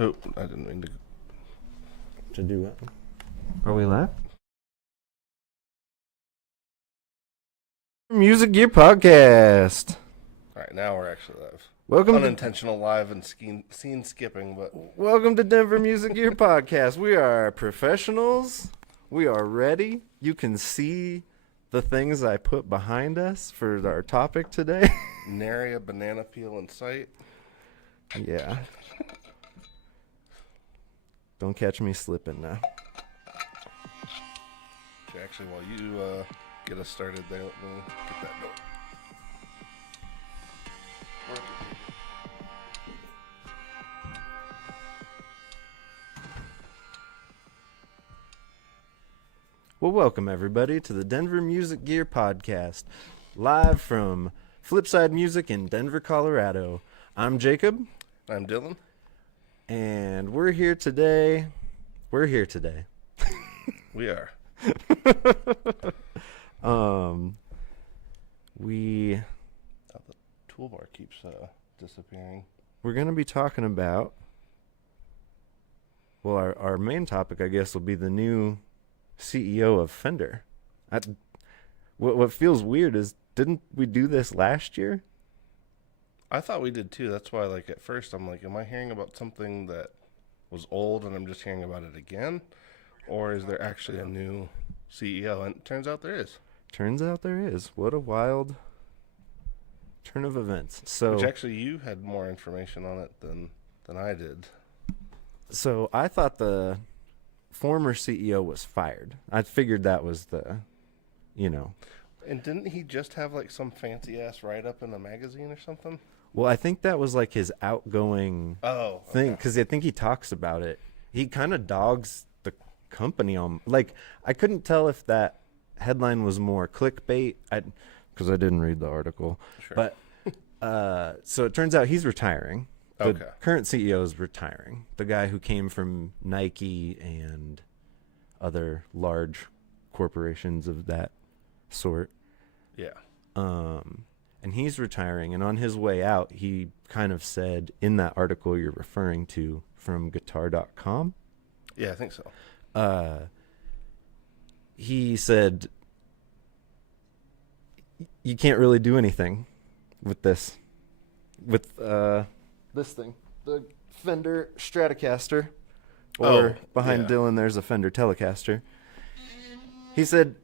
Oh, I didn't mean To do what? Are we live? Music Gear Podcast. All right, now we're actually live. Welcome Unintentional live and scene skipping, but welcome to Denver Music Gear Podcast. We are professionals. We are ready. You can see the things I put behind us for our topic today. nary a banana peel in sight. Yeah. Don't catch me slipping now. Actually, while you get us started there, let me get that note. Well, welcome everybody to the Denver Music Gear Podcast, live from Flipside Music in Denver, Colorado. I'm Jacob. I'm Dylan. And we're here today. We are. We The toolbar keeps disappearing. we're going to be talking about, well, our main topic, I guess, will be the new CEO of Fender. What feels weird is, didn't we do this last year? I thought we did too. That's why, at first, I'm like, am I hearing about something that was old and I'm just hearing about it again? Or is there actually a new CEO? And it turns out there is. Turns out there is. What a wild turn of events. So, Which actually, you had more information on it than I did. so I thought the former CEO was fired. I figured that was And didn't he just have some fancy ass write up in a magazine or something? well, I think that was his outgoing thing, because I think he talks about it. He kind of dogs the company on. I couldn't tell if that headline was more clickbait, because I didn't read the article. Sure. But so it turns out he's retiring. The Okay. current CEO is retiring. The guy who came from Nike and other large corporations of that sort. Yeah. And he's retiring, and on his way out, he kind of said in that article you're referring to from guitar.com, Yeah, I think so. he said, you can't really do anything with this thing, the Fender Stratocaster, or behind yeah. Dylan there's a Fender Telecaster. He said,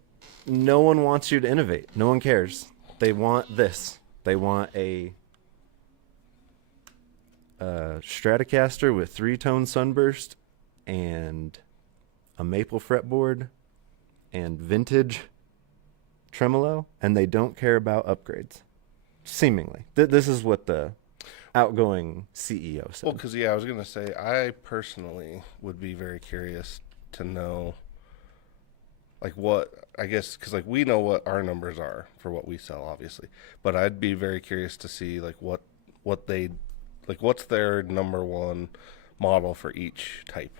no one wants you to innovate. No one cares. They want this. They want a Stratocaster with 3-tone sunburst and a maple fretboard and vintage tremolo, and they don't care about upgrades. Seemingly. This is what the outgoing CEO said. Well, because, I was going to say, I personally would be very curious to know, what, I guess, because, we know what our numbers are for what we sell, obviously. But I'd be very curious to see, what they, what's their number one model for each type.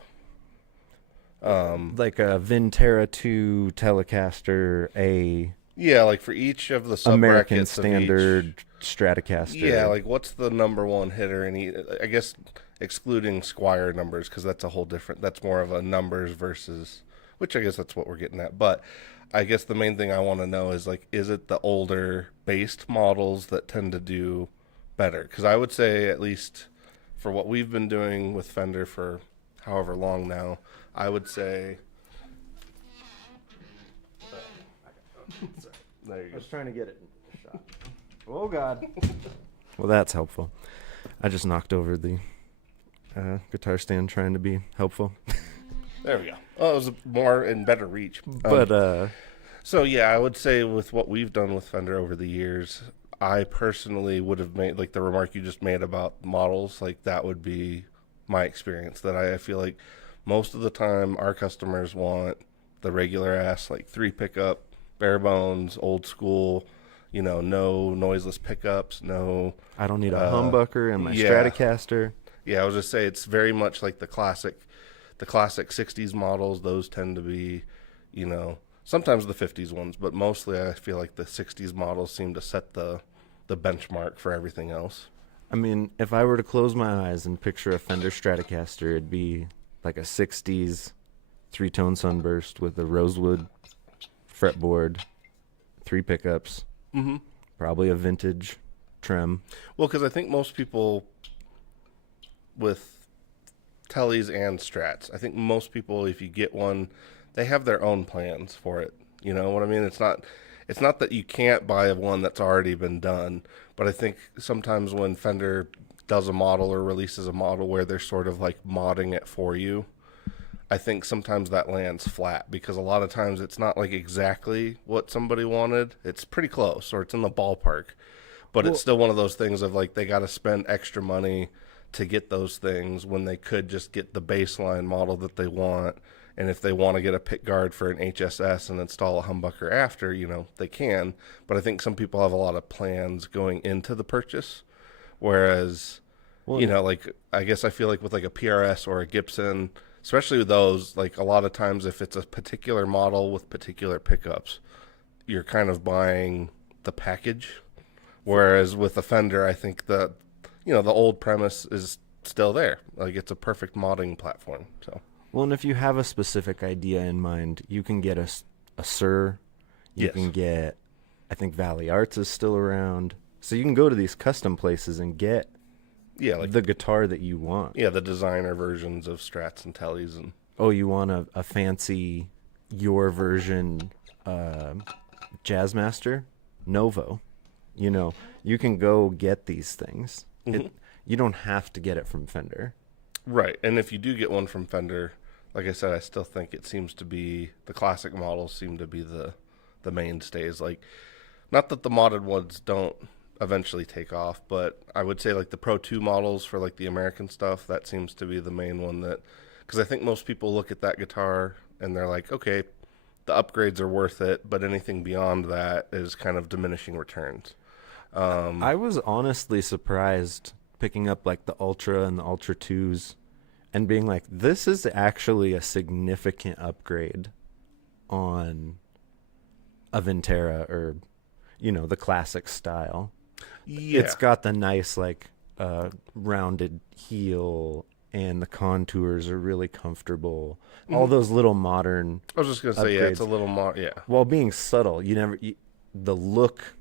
Like a Vintera 2 Telecaster, a Yeah, for each of the American sub-brackets Standard Stratocaster. Yeah, what's the number one hitter in each, I guess, excluding Squire numbers, because that's a whole different, that's more of a numbers versus, which I guess that's what we're getting at. But I guess the main thing I want to know is, is it the older based models that tend to do better? Because I would say, at least for what we've been doing with Fender for however long now, I would say... There you I go. was trying to get it shot. Oh, God. Well, that's helpful. I just knocked over the guitar stand trying to be helpful. There we go. Oh, it was more and better reach. But, So, yeah, I would say with what we've done with Fender over the years, I personally would have made, the remark you just made about models, that would be my experience. That I feel like most of the time our customers want the regular ass, 3 pickup, bare bones, old school, no noiseless pickups, no... I don't need a humbucker in my yeah. Stratocaster. Yeah, I was just say it's very much like the classic 60s models. Those tend to be, sometimes the 50s ones, but mostly I feel like the 60s models seem to set the benchmark for everything else. I mean, if I were to close my eyes and picture a Fender Stratocaster, it'd be like a 60s three-tone sunburst with a rosewood fretboard, three pickups, Mm-hmm. probably a vintage trim. Well, because I think most people with tellies and strats, I think most people, if you get one, they have their own plans for it. You know what I mean? It's not that you can't buy one that's already been done, but I think sometimes when Fender does a model or releases a model where they're sort of like modding it for you, I think sometimes that lands flat because a lot of times it's not like exactly what somebody wanted. It's pretty close or it's in the ballpark, but it's Well, still one of those things of like they got to spend extra money to get those things when they could just get the baseline model that they want. And if they want to get a pick guard for an HSS and install a humbucker after, you know, they can. But I think some people have a lot of plans going into the purchase. Whereas, well, you know, like I guess I feel like with like a PRS or a Gibson, especially with those, like a lot of times if it's a particular model with particular pickups, you're kind of buying the package. Whereas with a Fender, I think the you know the old premise is still there. Like it's a perfect modding platform. So well, and if you have a specific idea in mind, you can get a Sir. You yes, can get, I think Valley Arts is still around. So you can go to these custom places and get yeah, like the guitar that you want. yeah, the designer versions of Strats and Tellys and Oh, you want a fancy your version Jazzmaster Novo. You know, you can go get these things. Mhm. You don't have to get it from Fender. right. And if you do get one from Fender, like I said, I still think it seems to be the classic models seem to be the mainstays. Like not that the modded ones don't eventually take off, but I would say like the Pro 2 models for like the American stuff, that seems to be the main one that because I think most people look at that guitar and they're like, okay, the upgrades are worth it, but anything beyond that is kind of diminishing returns. I was honestly surprised picking up like the Ultra and the Ultra 2s and being like, this is actually a significant upgrade on a Vintera or, you know, the classic style. Yeah, It's got the nice, like, rounded heel and the contours are really comfortable. All hmm those little modern I was just gonna say, yeah, it's a upgrades little more, yeah, while being subtle. The look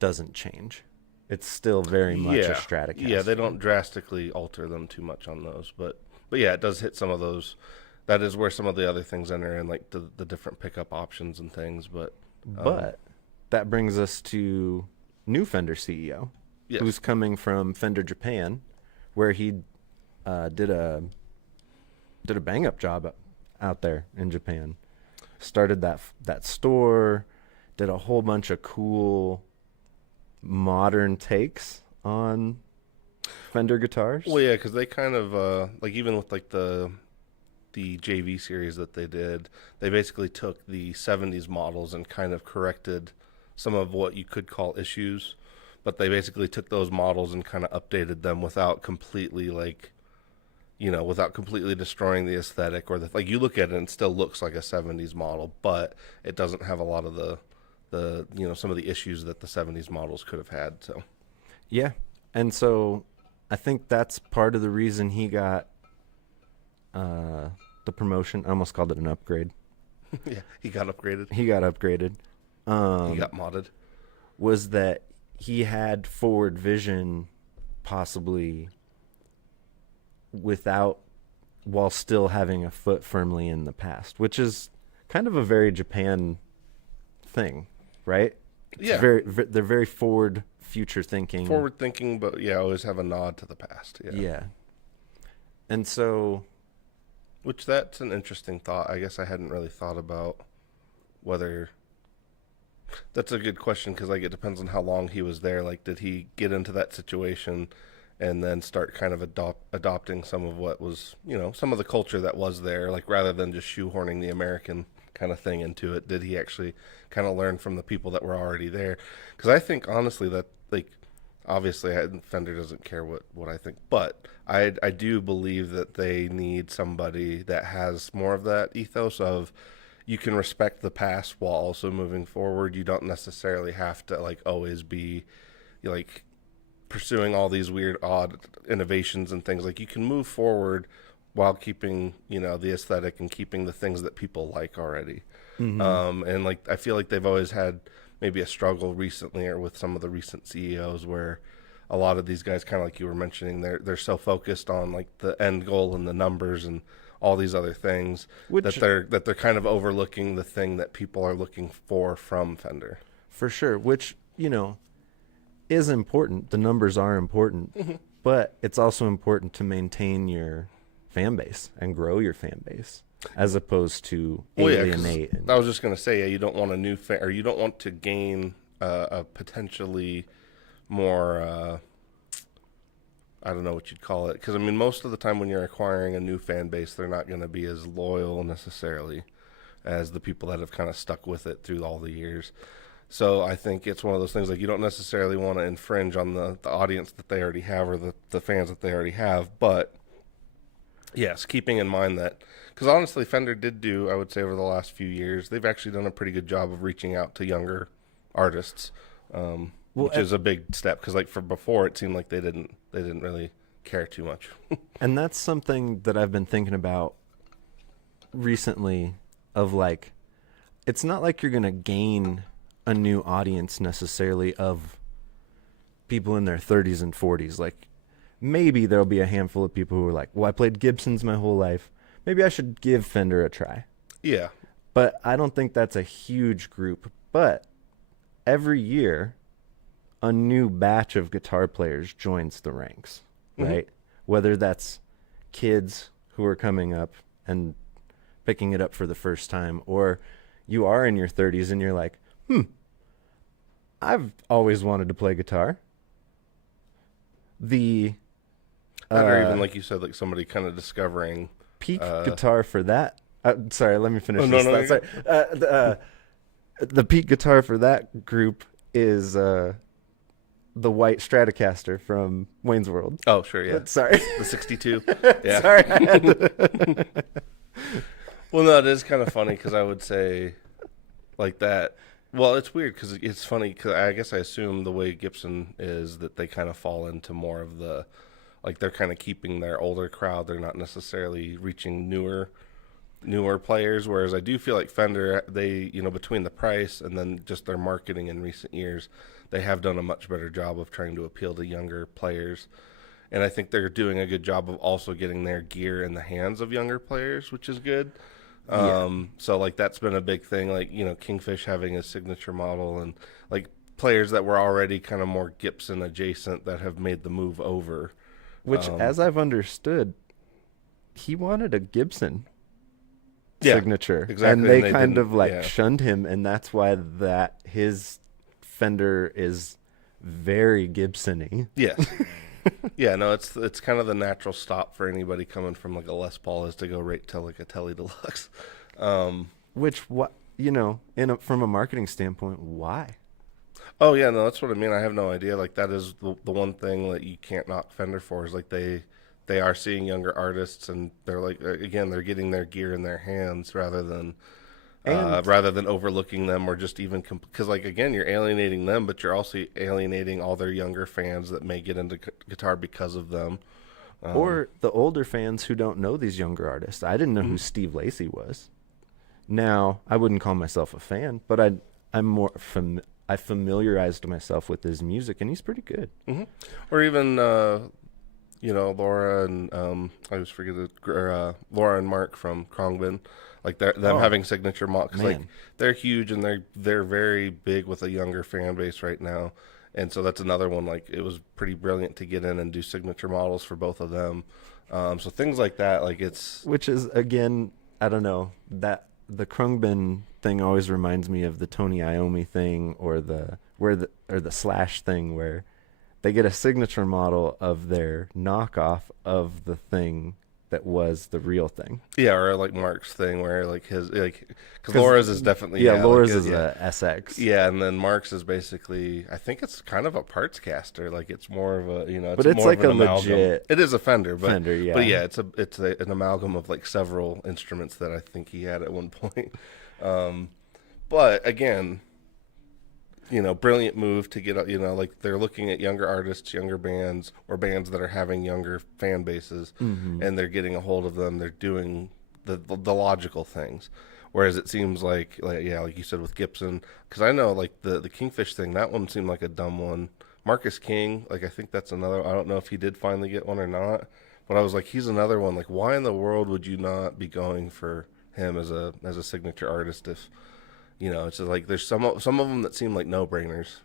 doesn't change. It's still very much a yeah, yeah. They Stratocaster. don't drastically alter them too much on those, but yeah, it does hit some of those. That is where some of the other things enter in, like the different pickup options and things. But But that brings us to new Fender CEO, yes, who's coming from Fender Japan, where he did a bang up job out there in Japan. Started that store, did a whole bunch of cool modern takes on Fender guitars. well, yeah, because they kind of like even with like the JV series that they did, they basically took the '70s models and kind of corrected some of what you could call issues, but they basically took those models and kind of updated them without completely like without completely destroying the aesthetic or the like you look at it and it still looks like a '70s model, but it doesn't have a lot of the some of the issues that the '70s models could have had. So Yeah. And so I think that's part of the reason he got the promotion. I almost called it an upgrade. yeah, he got upgraded. He got upgraded. He got modded. Was that he had forward vision possibly without while still having a foot firmly in the past, which is kind of a very Japan thing, right? It's Yeah, they're very forward future thinking. forward thinking, but yeah, always have a nod to the past. Yeah. Yeah. And so Which that's an interesting thought. I guess I hadn't really thought about whether that's a good question because like it depends on how long he was there. Like, did he get into that situation and then start kind of adopting some of what was some of the culture that was there, like rather than just shoehorning the American kind of thing into it? Did he actually kind of learn from the people that were already there? Because I think honestly that like obviously Fender doesn't care what I think, but I do believe that they need somebody that has more of that ethos of you can respect the past while also moving forward. You don't necessarily have to like always be like pursuing all these weird, odd innovations and things. Like, you can move forward while keeping, the aesthetic and keeping the things that people like already. And like, I feel like they've always had maybe a struggle recently, or with some of the recent CEOs, where a lot of these guys, kind of like you were mentioning, they're so focused on like the end goal and the numbers and all these other things, that they're kind of overlooking the thing that people are looking for from Fender. For sure, which, is important. The numbers are important, but it's also important to maintain your fan base and grow your fan base, as opposed to alienate. I was just going to say, you don't want a new fan, or you don't want to gain a potentially more, I don't know what you'd call it. Because, I mean, most of the time when you're acquiring a new fan base, they're not going to be as loyal necessarily as the people that have kind of stuck with it through all the years. So I think it's one of those things, like, you don't necessarily want to infringe on the audience that they already have, or the fans that they already have. But, yes, keeping in mind that, because honestly, Fender did do, I would say, over the last few years, they've actually done a pretty good job of reaching out to younger artists, which is a big step. Because, like, for before, it seemed like they didn't really care too much. And that's something that I've been thinking about recently, of like, it's not like you're going to gain a new audience necessarily of people in their 30s and 40s. Like, maybe there'll be a handful of people who are like, well, I played Gibsons my whole life. Maybe I should give Fender a try. Yeah. But I don't think that's a huge group. But every year, a new batch of guitar players joins the ranks, right? Whether that's kids who are coming up and picking it up for the first time, or you are in your 30s and you're like, I've always wanted to play guitar. Or even, like you said, like somebody kind of discovering peak guitar for that. Sorry, let me finish this. No, Sorry. The peak guitar for that group is the white Stratocaster from Wayne's World. Oh, sure, yeah. Sorry. The 62. Yeah. Sorry. Well, no, it is kind of funny, because I would say like that. Well, it's weird, because it's funny, because I guess I assume the way Gibson is that they kind of fall into more of the, like, they're kind of keeping their older crowd. They're not necessarily reaching newer players, whereas I do feel like Fender, they, between the price and then just their marketing in recent years, they have done a much better job of trying to appeal to younger players. And I think they're doing a good job of also getting their gear in the hands of younger players, which is good. So, like, that's been a big thing, like, Kingfish having a signature model, and like players that were already kind of more Gibson adjacent that have made the move over. Which, as I've understood, he wanted a Gibson signature. Exactly. And they kind of shunned him, and that's why his Fender is very Gibson-y. Yes. Yeah, no, it's kind of the natural stop for anybody coming from like a Les Paul, is to go right to like a Tele Deluxe. Which, from a marketing standpoint, why? Oh yeah, no, that's what I mean. I have no idea. Like, that is the one thing that you can't knock Fender for, is like they are seeing younger artists, and they're like, again, they're getting their gear in their hands rather than overlooking them, or just even because, like, again, you're alienating them, but you're also alienating all their younger fans that may get into guitar because of them, or the older fans who don't know these younger artists. I didn't know who Steve Lacy was. Now, I wouldn't call myself a fan, but I familiarized myself with his music, and he's pretty good. Or even Laura and I always forget Laura and Mark from Khruangbin. Like, them having signature models, like, they're huge, and they're very big with a younger fan base right now. And so that's another one. Like, it was pretty brilliant to get in and do signature models for both of them. So things like that, like, which is, again, I don't know, that the Khruangbin thing always reminds me of the Tony Iommi thing, or the Slash thing, where they get a signature model of their knockoff of the thing that was the real thing. Yeah, or like Mark's thing, where like his, like, because Laura's is definitely Laura's is a SX. Yeah, and then Mark's is basically, I think it's kind of a parts caster. Like, it's more of a but it's more like of an a amalgam. legit It is a Fender, but yeah, it's an amalgam of like several instruments that I think he had at one point. But again, brilliant move to get, like they're looking at younger artists, younger bands, or bands that are having younger fan bases, and they're getting a hold of them. They're doing the logical things. Whereas it seems like you said with Gibson, because I know like the Kingfish thing, that one seemed like a dumb one. Marcus King, like I think that's another. I don't know if he did finally get one or not, but I was like, he's another one. Like, why in the world would you not be going for him as a signature artist? If it's just like there's some of them that seem like no brainers.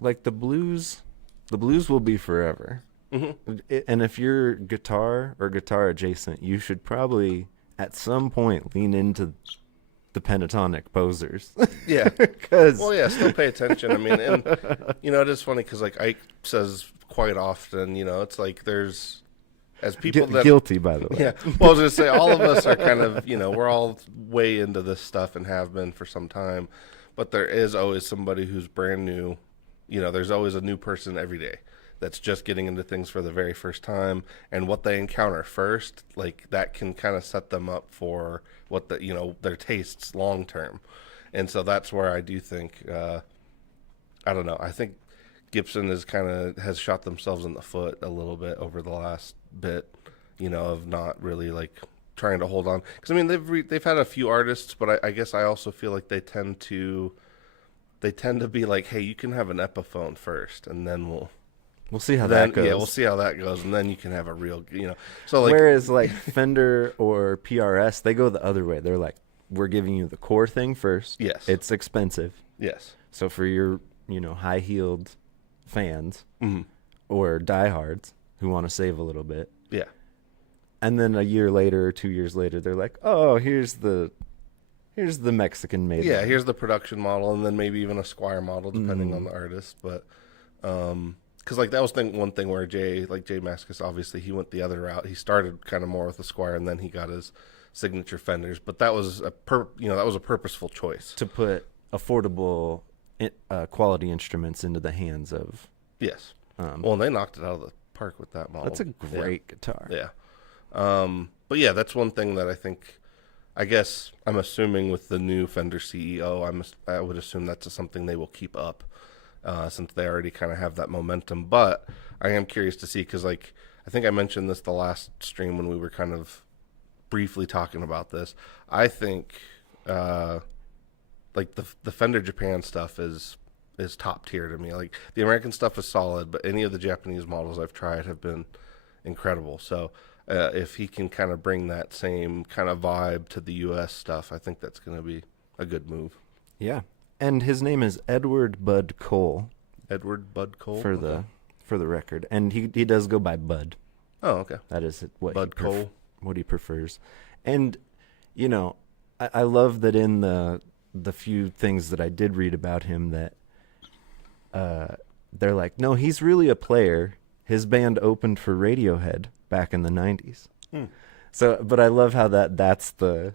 Like the blues will be forever. And if you're guitar or guitar adjacent, you should probably at some point lean into the pentatonic posers. Yeah. Still pay attention. I mean, and it is funny because like Ike says quite often, it's like there's as people that guilty, by the way. Yeah. Well, I was gonna say all of us are kind of we're all way into this stuff and have been for some time, but there is always somebody who's brand new. There's always a new person every day that's just getting into things for the very first time, and what they encounter first, like that can kind of set them up for what their tastes long term. And so that's where I do think I don't know, I think Gibson has shot themselves in the foot a little bit over the last bit, of not really like trying to hold on, because I mean they've had a few artists, but I guess I also feel like they tend to be like, hey, you can have an Epiphone first, and then we'll see how that goes. Yeah, we'll see how that goes, and then you can have a real, So like, whereas like Fender or PRS, they go the other way. They're like, we're giving you the core thing first. Yes. It's expensive. Yes. So for your, high-heeled fans or diehards who want to save a little bit. Yeah. And then a year later or 2 years later, they're like, oh, here's the Mexican made. Yeah, here's the production model, and then maybe even a Squire model, depending on the artist. But because like that was one thing where Jay Mascis, obviously he went the other route. He started kind of more with the Squire, and then he got his signature Fenders. But that was a purposeful choice to put affordable quality instruments into the hands of. Yes. Well, and they knocked it out of the park with that model. That's a great guitar. Yeah. But yeah, that's one thing that I think. I guess I'm assuming with the new Fender CEO, I would assume that's something they will keep up, since they already kind of have that momentum. But I am curious to see, because like I think I mentioned this the last stream when we were kind of briefly talking about this. I think like the Fender Japan stuff is top tier to me. Like the American stuff is solid, but any of the Japanese models I've tried have been incredible. So if he can kind of bring that same kind of vibe to the U.S. stuff, I think that's going to be a good move. Yeah, and his name is Edward Bud Cole. Edward Bud Cole for the record, and he does go by Bud. Oh, okay. That is what Bud Cole. What he prefers, and I love that in the few things that I did read about him that they're like, no, he's really a player. His band opened for Radiohead back in the 90s. So, but I love how they're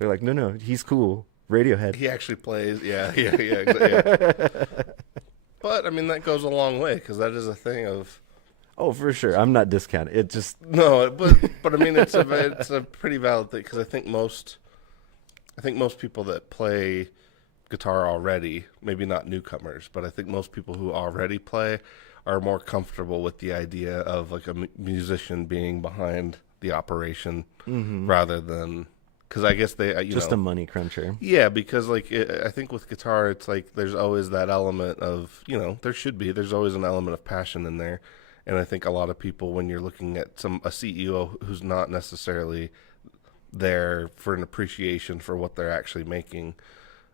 like, no, he's cool. Radiohead. He actually plays. Yeah. But I mean, that goes a long way, because that is a thing of. Oh, for sure. I'm not discounting it. Just no, but I mean, it's a pretty valid thing, because I think most people that play guitar already, maybe not newcomers, but I think most people who already play are more comfortable with the idea of like a musician being behind the operation rather than, because I guess they just a money cruncher. Yeah, because like I think with guitar, it's like there's always that element of there's always an element of passion in there, and I think a lot of people, when you're looking at a CEO who's not necessarily there for an appreciation for what they're actually making.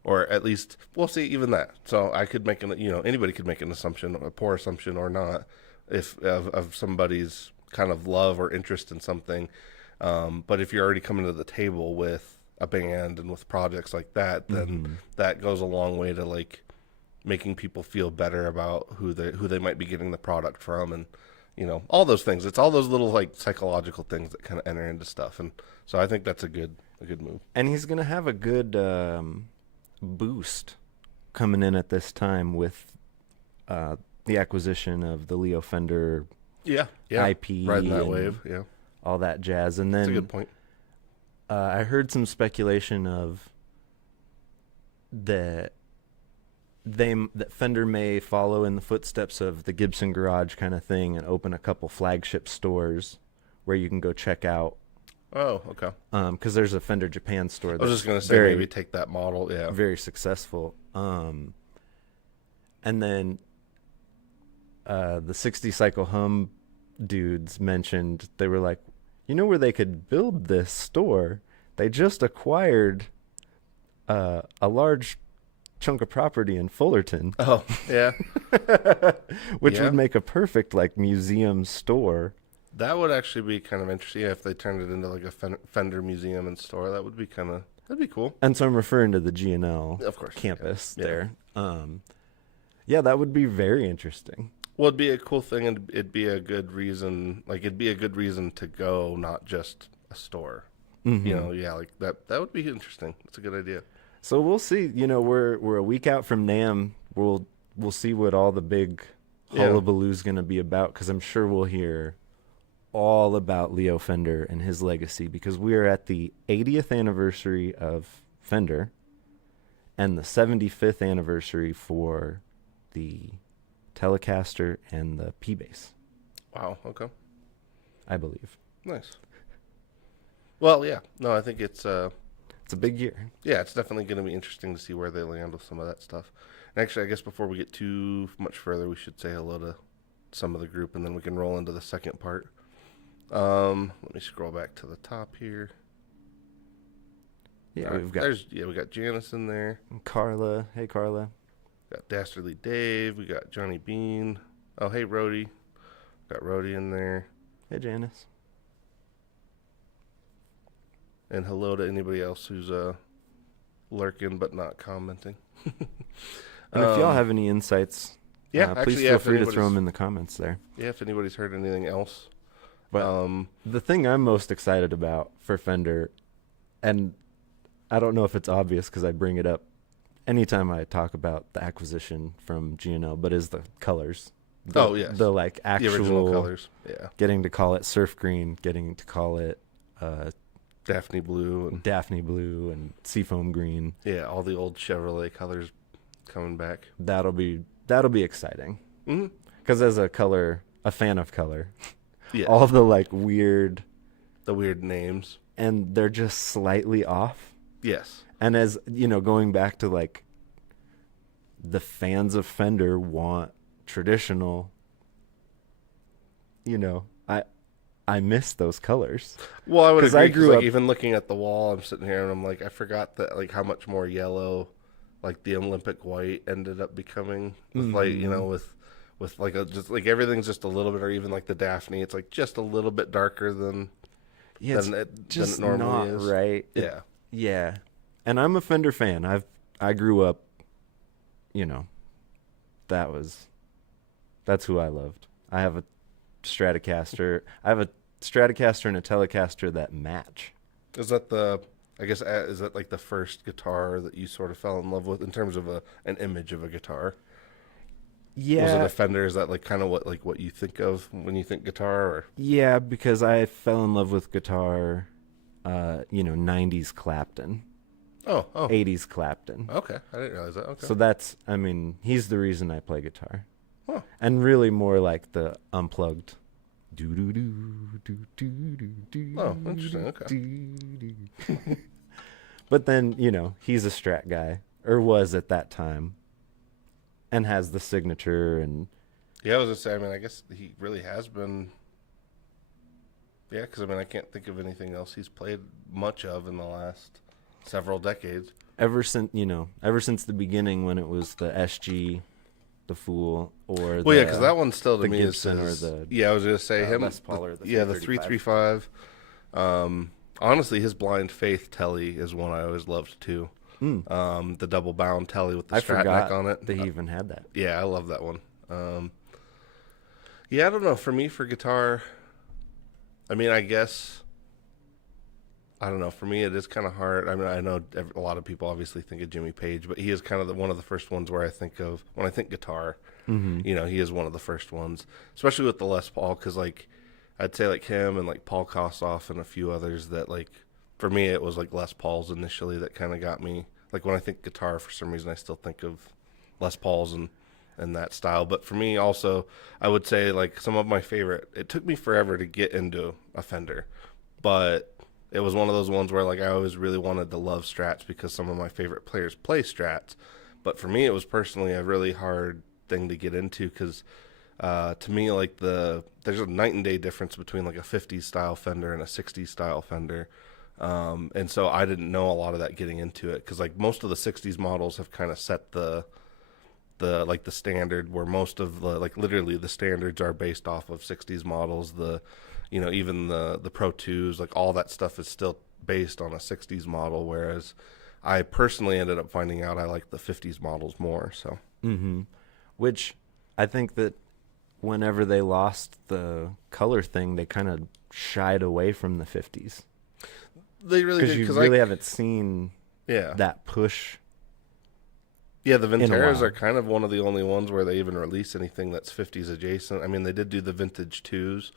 Or at least, we'll see, even that. So I could make anybody could make an assumption, a poor assumption or not, if of somebody's kind of love or interest in something. But if you're already coming to the table with a band and with projects like that, then that goes a long way to like making people feel better about who they might be getting the product from, and all those things. It's all those little like psychological things that kind of enter into stuff, and so I think that's a good move. And he's gonna have a good boost coming in at this time with the acquisition of the Leo Fender IP, riding that wave, all that jazz. And then that's a good point. I heard some speculation of that that Fender may follow in the footsteps of the Gibson Garage kind of thing and open a couple flagship stores where you can go check out. Oh, okay. Because there's a Fender Japan store. I was just gonna say maybe take that model. Yeah. Very successful. And then the 60 Cycle Hum dudes mentioned, they were like, you know where they could build this store? They just acquired a large chunk of property in Fullerton. Oh, yeah. Which would make a perfect like museum store. That would actually be kind of interesting if they turned it into like a Fender museum and store. That'd be cool. And so I'm referring to the G&L of course campus yeah. there. Yeah, that would be very interesting. Well, it'd be a cool thing, and it'd be a good reason. Like, it'd be a good reason to go, not just a store. Mm-hmm. You know, yeah, like that. That would be interesting. That's a good idea. So we'll see. You know, we're a week out from NAMM. We'll see what all the big hullabaloo's going to be about, because I'm sure we'll hear all about Leo Fender and his legacy, because we are at the 80th anniversary of Fender and the 75th anniversary for the Telecaster and the P-Bass. Wow. Okay. I believe. Nice. Well, yeah. No, I think it's a big year. Yeah, it's definitely going to be interesting to see where they land with some of that stuff. And actually, I guess before we get too much further, we should say hello to some of the group, and then we can roll into the second part. Let me scroll back to the top here. Yeah, right, we got Janice in there. Carla. Hey, Carla. Got Dastardly Dave. We got Johnny Bean. Oh, hey, Rhodey. Got Rhodey in there. Hey, Janice. And hello to anybody else who's lurking but not commenting. And if y'all have any insights, please feel free to throw them in the comments there. Yeah, if anybody's heard anything else. But the thing I'm most excited about for Fender, and I don't know if it's obvious because I bring it up anytime I talk about the acquisition from G&L, but is the colors. Yes. The like actual the original colors. Yeah. Getting to call it surf green, getting to call it Daphne blue and seafoam green. Yeah, all the old Chevrolet colors coming back. That'll be exciting. Mm-hmm. Because as a fan of color, yeah, all of the like weird names, and they're just slightly off. Yes. And as you know, going back to like the fans of Fender want traditional, you know, I miss those colors. Well, I would agree. I grew up even looking at the wall, I'm sitting here and I'm like, I forgot that like how much more yellow, like the Olympic white ended up becoming with like, you know, with like just like everything's just a little bit, or even like the Daphne, it's like just a little bit darker than just than it normally not is. Right. Yeah. Yeah. And I'm a Fender fan. I grew up, you know, that's who I loved. I have a Stratocaster. I have a Stratocaster and a Telecaster that match. Is that is that like the first guitar that you sort of fell in love with in terms of an image of a guitar? Yeah. Was it a Fender? Is that like kind of what you think of when you think guitar? Or? Yeah, because I fell in love with guitar, 90s Clapton. Oh. 80s Clapton. Okay, I didn't realize that. Okay. So he's the reason I play guitar. Huh. And really more like the unplugged. Oh, interesting. Okay. But then, you know, he's a Strat guy, or was at that time, and has the signature. And yeah, I was gonna say, I mean, I guess he really has been. Yeah, because I mean, I can't think of anything else he's played much of in the last several decades. Ever since the beginning, when it was the SG, the Fool, or well, yeah, because that one still to me Gibson is or the I was gonna say him Les Paul or the the 335. Honestly, his Blind Faith Telly is one I always loved too. The double bound Telly with the Strat neck on it. They even had that. Yeah, I love that one. Yeah, I don't know. For me, for guitar, I mean, I guess, I don't know. For me, it is kind of hard. I mean, I know a lot of people obviously think of Jimmy Page, but he is kind of one of the first ones where I think of when I think guitar. Mm-hmm. You know, he is one of the first ones, especially with the Les Paul, because like I'd say like him and like Paul Kossoff and a few others that like for me it was like Les Pauls initially that kind of got me. Like when I think guitar, for some reason I still think of Les Pauls and that style. But for me, also, I would say like some of my favorite. It took me forever to get into a Fender, but it was one of those ones where like I always really wanted to love Strats because some of my favorite players play Strats. But for me, it was personally a really hard thing to get into because to me, like there's a night and day difference between like a 50s style Fender and a 60s style Fender. And so I didn't know a lot of that getting into it because like most of the 60s models have kind of set the like the standard where most of the like literally the standards are based off of 60s models. The even the Pro 2s, like all that stuff is still based on a 60s model, whereas I personally ended up finding out I like the 50s models more. So which I think that whenever they lost the color thing, they kind of shied away from the 50s. They really did, because you really haven't seen yeah that push. Yeah, the in a Venteras while. are kind of one of the only ones where they even release anything that's 50s adjacent. I mean, they did do the vintage 2s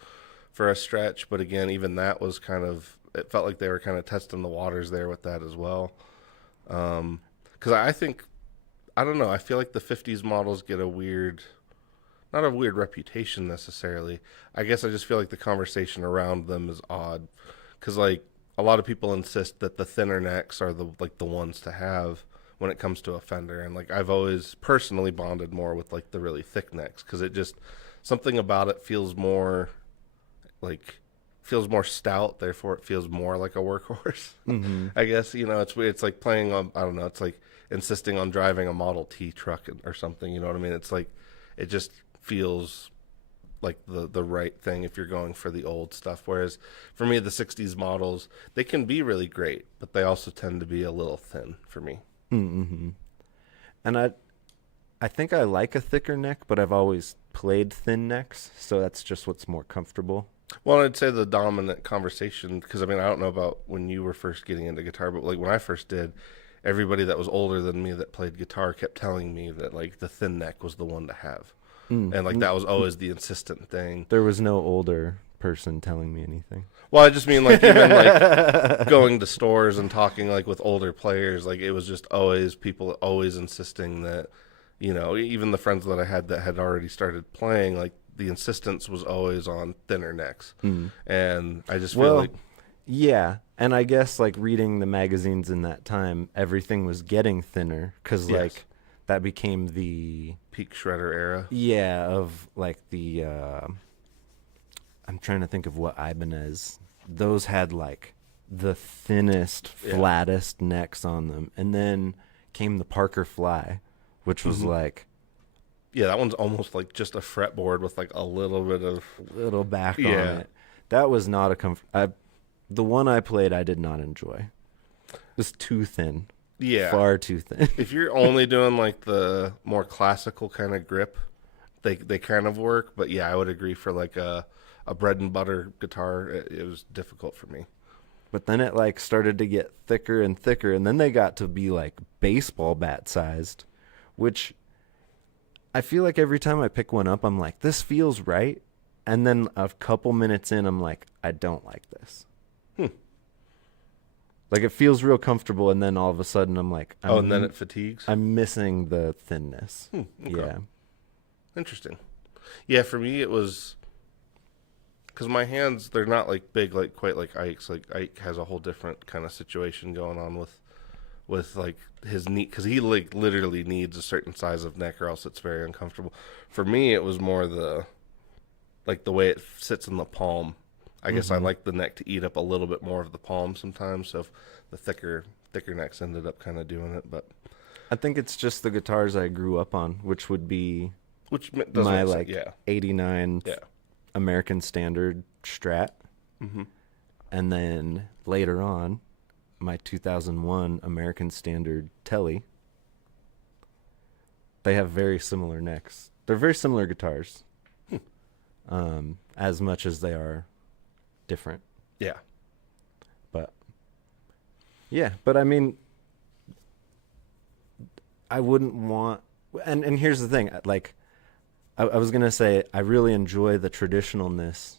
for a stretch, but again, even that was kind of, it felt like they were kind of testing the waters there with that as well. Because I think, I don't know, I feel like the 50s models get a weird, not a weird reputation necessarily. I guess I just feel like the conversation around them is odd. Because like a lot of people insist that the thinner necks are the ones to have when it comes to a Fender, and like I've always personally bonded more with like the really thick necks because it just, something about it feels more stout, therefore it feels more like a workhorse. I guess it's like playing on, I don't know, it's like insisting on driving a Model T truck or something, you know what I mean? It's like it just feels like the right thing if you're going for the old stuff, whereas for me the 60s models, they can be really great, but they also tend to be a little thin for me. And I think I like a thicker neck, but I've always played thin necks, so that's just what's more comfortable. Well, I'd say the dominant conversation, because I mean, I don't know about when you were first getting into guitar, but like when I first did, everybody that was older than me that played guitar kept telling me that like the thin neck was the one to have. And like that was always the insistent thing. There was no older person telling me anything. Well, I just mean like even like going to stores and talking like with older players, like it was just always people always insisting that, even the friends that I had that had already started playing, like the insistence was always on thinner necks. And I just feel like, yeah, and I guess like reading the magazines in that time, everything was getting thinner because Yes. like that became the peak shredder era. of like the I'm trying to think of what Ibanez. Those had like the thinnest, flattest necks on them, and then came the Parker Fly, which was like Yeah, that one's almost like just a fretboard with like a little bit of little back on Yeah. it. That was not a the one I played I did not enjoy. It was too thin. yeah. Far too thin. If you're only doing like the more classical kind of grip, they kind of work. But yeah, I would agree for like a bread and butter guitar, it was difficult for me. But then it like started to get thicker and thicker, and then they got to be like baseball bat sized, which I feel like every time I pick one up, I'm like, this feels right. And then a couple minutes in, I'm like, I don't like this. Like it feels real comfortable, and then all of a sudden I'm like, And then it fatigues. I'm missing the thinness. Okay. Yeah. Interesting. Yeah, for me it was because my hands, they're not like big, like quite like Ike's. Like Ike has a whole different kind of situation going on with like his knee, because he like literally needs a certain size of neck or else it's very uncomfortable. For me, it was more the way it sits in the palm. I guess I like the neck to eat up a little bit more of the palm sometimes. So if the thicker necks ended up kind of doing it, but I think it's just the guitars I grew up on, which would be does my make like sense. Yeah, 89 yeah. American Standard Strat. And then later on, my 2001 American Standard Telly. They have very similar necks. They're very similar guitars, as much as they are different. Yeah. But yeah, but I mean, I wouldn't want. And here's the thing, like, I was gonna say I really enjoy the traditionalness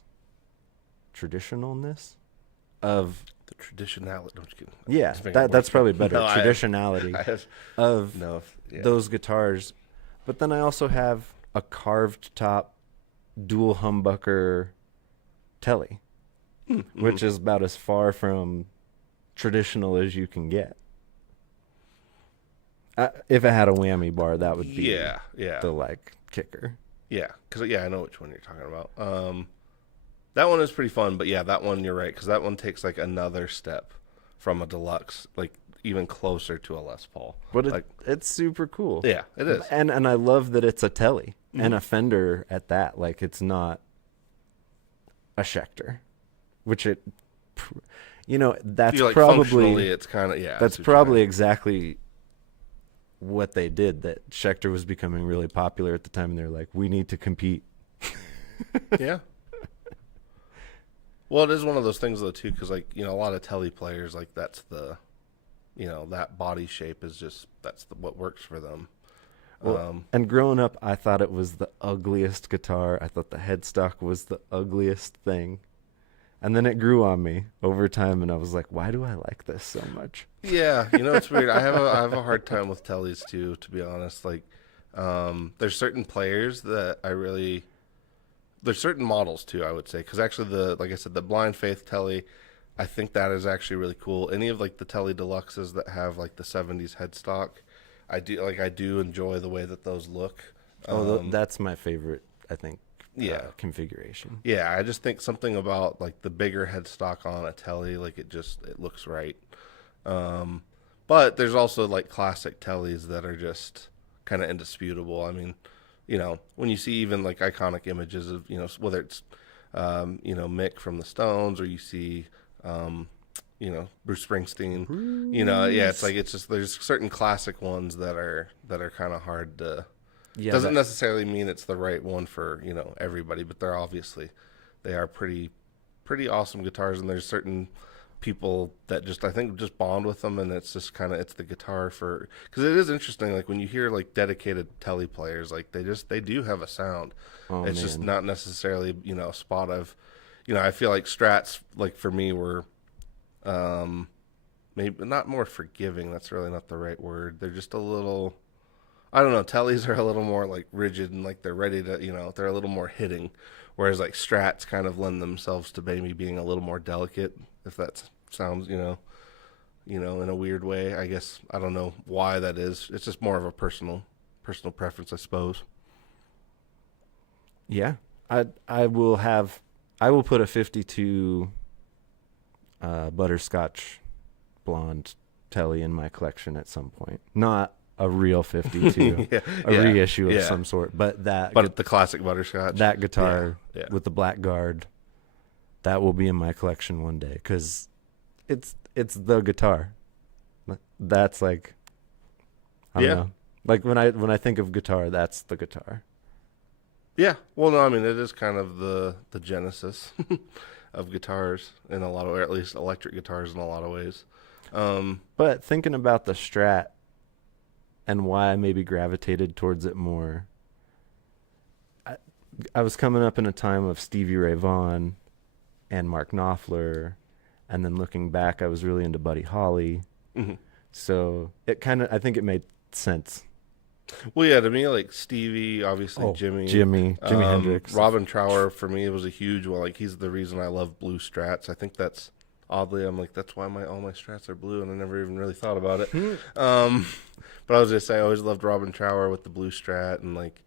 of The traditionality. I'm just kidding. yeah. Just making That's words. probably better. No, Traditionality I have of no. Yeah. those guitars, But then I also have a carved top dual humbucker telly, which is about as far from traditional as you can get. If it had a whammy bar, that would be yeah, the like kicker. yeah. Because I know which one you're talking about. That one is pretty fun, but yeah, that one you're right because that one takes like another step from a deluxe, like even closer to a Les Paul. But like, it's super cool. yeah, it is. And I love that it's a telly and a Fender at that. Like it's not a Schecter, which that's Like, probably functionally, it's kind of that's probably exactly what they did. That Schecter was becoming really popular at the time, and they're like, we need to compete. Yeah. Well, it is one of those things though too, because a lot of telly players like that's the, that body shape is just what works for them. Well, and growing up, I thought it was the ugliest guitar. I thought the headstock was the ugliest thing. And then it grew on me over time, and I was like, why do I like this so much? Yeah, it's weird. I have a hard time with tellies too, to be honest. Like, there's certain players that there's certain models too, I would say, because actually like I said, the Blind Faith telly, I think that is actually really cool. Any of like the telly deluxes that have like the 70s headstock, I do enjoy the way that those look. That's my favorite, I think. Configuration. Yeah, I just think something about like the bigger headstock on a telly, like it looks right. But there's also like classic tellies that are just kind of indisputable. I mean, when you see even like iconic images of, whether it's, Mick from the Stones or you see, Bruce Springsteen, it's just, there's certain classic ones that are kind of hard to, doesn't necessarily mean it's the right one for, everybody, but they are pretty awesome guitars. And there's certain people that I think just bond with them, and it's just it's the guitar because it is interesting. Like when you hear like dedicated telly players, like they do have a sound. It's just not necessarily, a spot of, I feel like Strats, like for me were, maybe not more forgiving. That's really not the right word. They're just a little, I don't know. Tellys are a little more like rigid and like they're ready to, they're a little more hitting, whereas like Strats kind of lend themselves to maybe being a little more delicate, if that sounds, in a weird way. I guess I don't know why that is. It's just more of a personal preference, I suppose. Yeah, I will put a 52 butterscotch blonde telly in my collection at some point. Not a real 52, reissue of some sort, but the classic butterscotch, that guitar with the black guard, that will be in my collection one day because it's the guitar. That's like, I don't know. Like when I think of guitar, that's the guitar. Yeah. Well, no, I mean it is kind of the genesis of guitars in a lot of, or at least electric guitars in a lot of ways. But thinking about the Strat and why I maybe gravitated towards it more, I was coming up in a time of Stevie Ray Vaughan and Mark Knopfler, and then looking back, I was really into Buddy Holly. Mm-hmm. So I think it made sense. Well, yeah, to me, like Stevie, obviously Jimi Hendrix. Robin Trower, for me, was a huge one. Like, he's the reason I love blue Strats. I think that's, oddly, I'm like, that's why all my Strats are blue, and I never even really thought about it. But I was just saying, I always loved Robin Trower with the blue Strat, and like,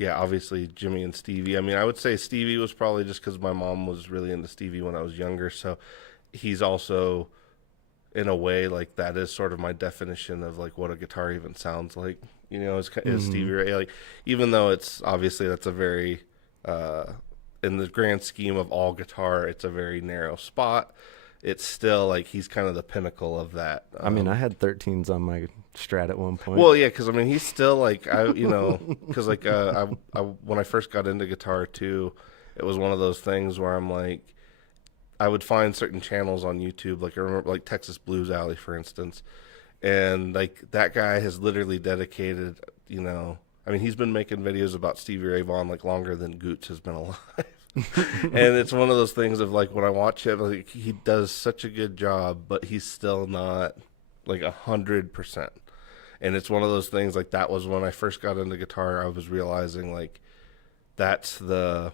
obviously Jimmy and Stevie. I mean, I would say Stevie was probably just because my mom was really into Stevie when I was younger, so he's also, in a way, like that is sort of my definition of like what a guitar even sounds like, is Stevie Ray. Like, even though it's obviously that's a very, in the grand scheme of all guitar, it's a very narrow spot. It's still like he's kind of the pinnacle of that. I mean, I had 13s on my Strat at one point. Well, yeah, because I mean, he's still like because like I when I first got into guitar too, it was one of those things where I'm like, I would find certain channels on YouTube, like I remember like Texas Blues Alley, for instance, and like that guy has literally dedicated, I mean, he's been making videos about Stevie Ray Vaughan like longer than Goots has been alive. And it's one of those things of like when I watch him, like he does such a good job, but he's still not like 100%. And it's one of those things, like, that was when I first got into guitar. I was realizing, like, that's the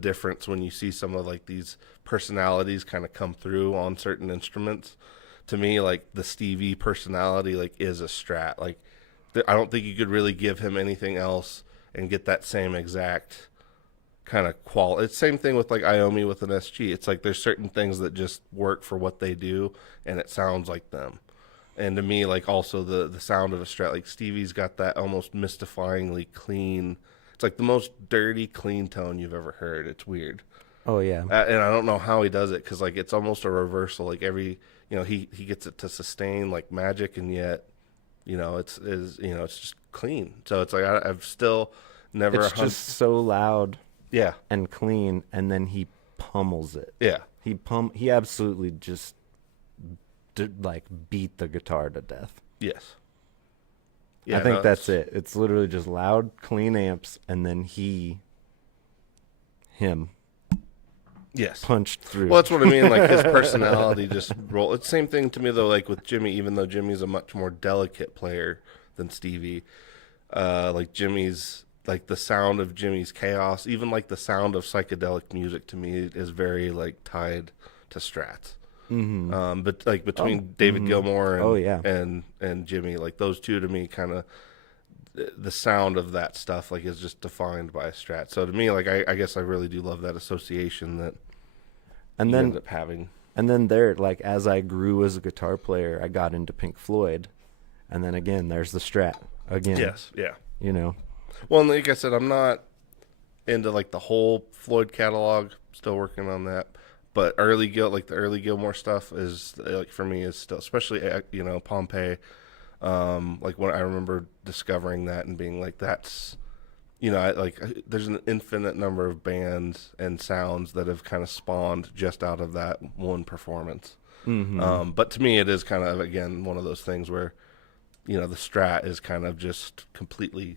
difference when you see some of, like, these personalities kind of come through on certain instruments. To me, like, the Stevie personality, like, is a Strat. Like, I don't think you could really give him anything else and get that same exact kind of quality. It's same thing with, like, Iommi with an SG. It's like there's certain things that just work for what they do, and it sounds like them. And to me, like, also the sound of a Strat, like, Stevie's got that almost mystifyingly clean. It's like the most dirty, clean tone you've ever heard. It's weird. Oh yeah. And I don't know how he does it, because, like, it's almost a reversal. Like, every, he gets it to sustain like magic, and yet, it's just clean. So it's like I've still never. It's just so loud. Yeah. And clean, and then he pummels it. Yeah. He absolutely just like beat the guitar to death. Yes. Yeah, I think that's it. It's literally just loud, clean amps, and then him. Yes. Punched through. Well, that's what I mean. Like, his personality just roll. It's the same thing to me, though, like with Jimmy, even though Jimmy's a much more delicate player than Stevie. Like, Jimmy's, like, the sound of Jimmy's chaos, even like the sound of psychedelic music, to me is very, like, tied to Strats. Mm-hmm. But, like, between David Gilmour and Jimmy, like, those two to me kind of, the sound of that stuff, like, is just defined by a Strat. So to me, like, I guess I really do love that association that you end up having. And then like, as I grew as a guitar player, I got into Pink Floyd, and then again, there's the Strat again. Yes, yeah. Well, and like I said, I'm not into, like, the whole Floyd catalog. Still working on that. But the early Gilmour stuff is, like, for me, is still, especially, Pompeii. Like, when I remember discovering that and being like, that's, there's an infinite number of bands and sounds that have kind of spawned just out of that one performance. Mm-hmm. But to me, it is kind of, again, one of those things where, the Strat is kind of just completely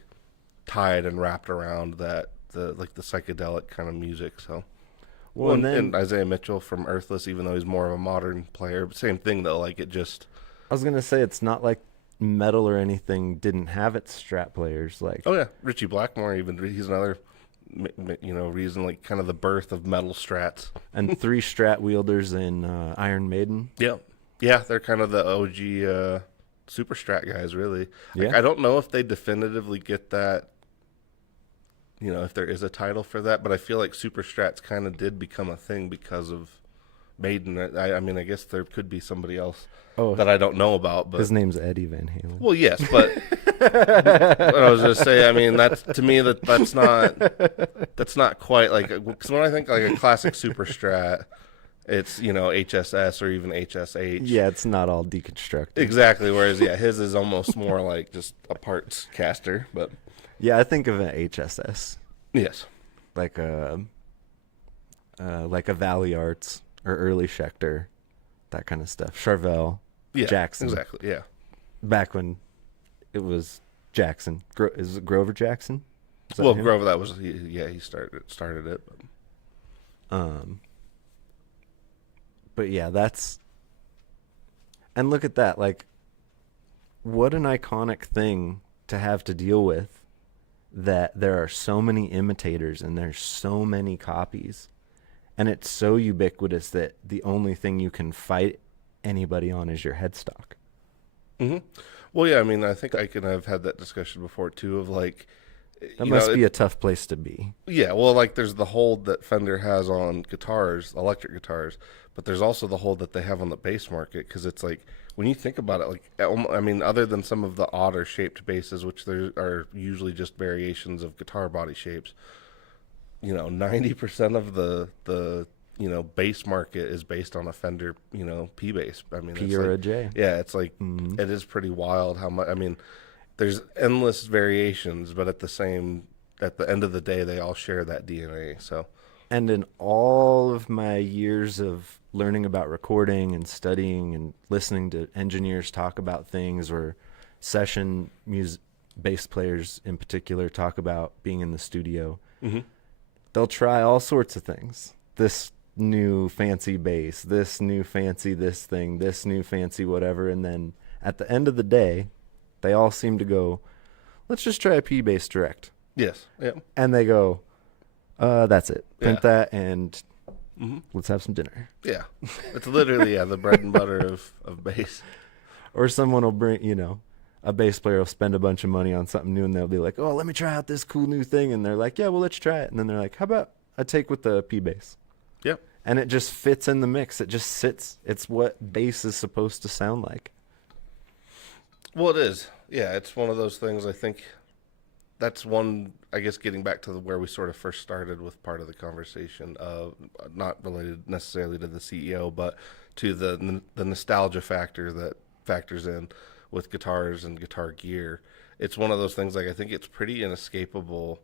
tied and wrapped around the psychedelic kind of music. So, well, and Isaiah Mitchell from Earthless, even though he's more of a modern player, same thing though. Like, it just, I was gonna say, it's not like metal or anything didn't have its Strat players. Like, oh yeah, Richie Blackmore, even, he's another, reason, like, kind of the birth of metal Strats. And 3 Strat wielders in Iron Maiden. Yeah, they're kind of the OG super Strat guys, really. Like, Yeah. I don't know if they definitively get that, if there is a title for that, but I feel like super Strats kind of did become a thing because of Maiden. I mean, I guess there could be somebody else that I don't know about, but his name's Eddie Van Halen. well, yes, but what I was going to say, I mean, that's, to me, that's not quite like, because when I think like a classic super Strat, it's, HSS or even HSH. Yeah, it's not all deconstructed. Exactly. Whereas, his is almost more like just a parts caster. But yeah, I think of an HSS. Yes. Like a Valley Arts or early Schecter, that kind of stuff. Charvel, Jackson. Exactly. Yeah. Back when it was Jackson. Is it Grover Jackson? Well, him? Grover, that was, he started it. But yeah, and look at that, like, what an iconic thing to have to deal with, that there are so many imitators and there's so many copies, and it's so ubiquitous that the only thing you can fight anybody on is your headstock. Mm-hmm. Well, yeah, I mean, I think I've had that discussion before too, of like, that must be a tough place to be. Yeah, well, like, there's the hold that Fender has on guitars, electric guitars, but there's also the hold that they have on the bass market, because it's like, when you think about it, like, I mean, other than some of the odder shaped basses, which there are usually just variations of guitar body shapes, 90% of the bass market is based on a Fender, P bass. I mean, P or a J. Yeah, it's like, it is pretty wild how much, I mean, there's endless variations, but at the end of the day, they all share that DNA. So, and in all of my years of learning about recording and studying and listening to engineers talk about things, or session bass players in particular talk about being in the studio, they'll try all sorts of things. This new fancy bass, this new fancy this thing, this new fancy whatever, and then at the end of the day, they all seem to go, let's just try a P bass direct. Yes. Yeah. And they go, that's it. Print Yeah. that and let's have some dinner. Yeah. It's literally the bread and butter of bass. Or someone will bring, a bass player will spend a bunch of money on something new and they'll be like, oh, let me try out this cool new thing. And they're like, yeah, well, let's try it. And then they're like, how about a take with the P bass? Yep. And it just fits in the mix. It just sits. It's what bass is supposed to sound like. Well, it is. Yeah, it's one of those things. I think that's one. I guess getting back to where we sort of first started with part of the conversation, not related necessarily to the CEO, but to the nostalgia factor that factors in with guitars and guitar gear. It's one of those things. Like I think it's pretty inescapable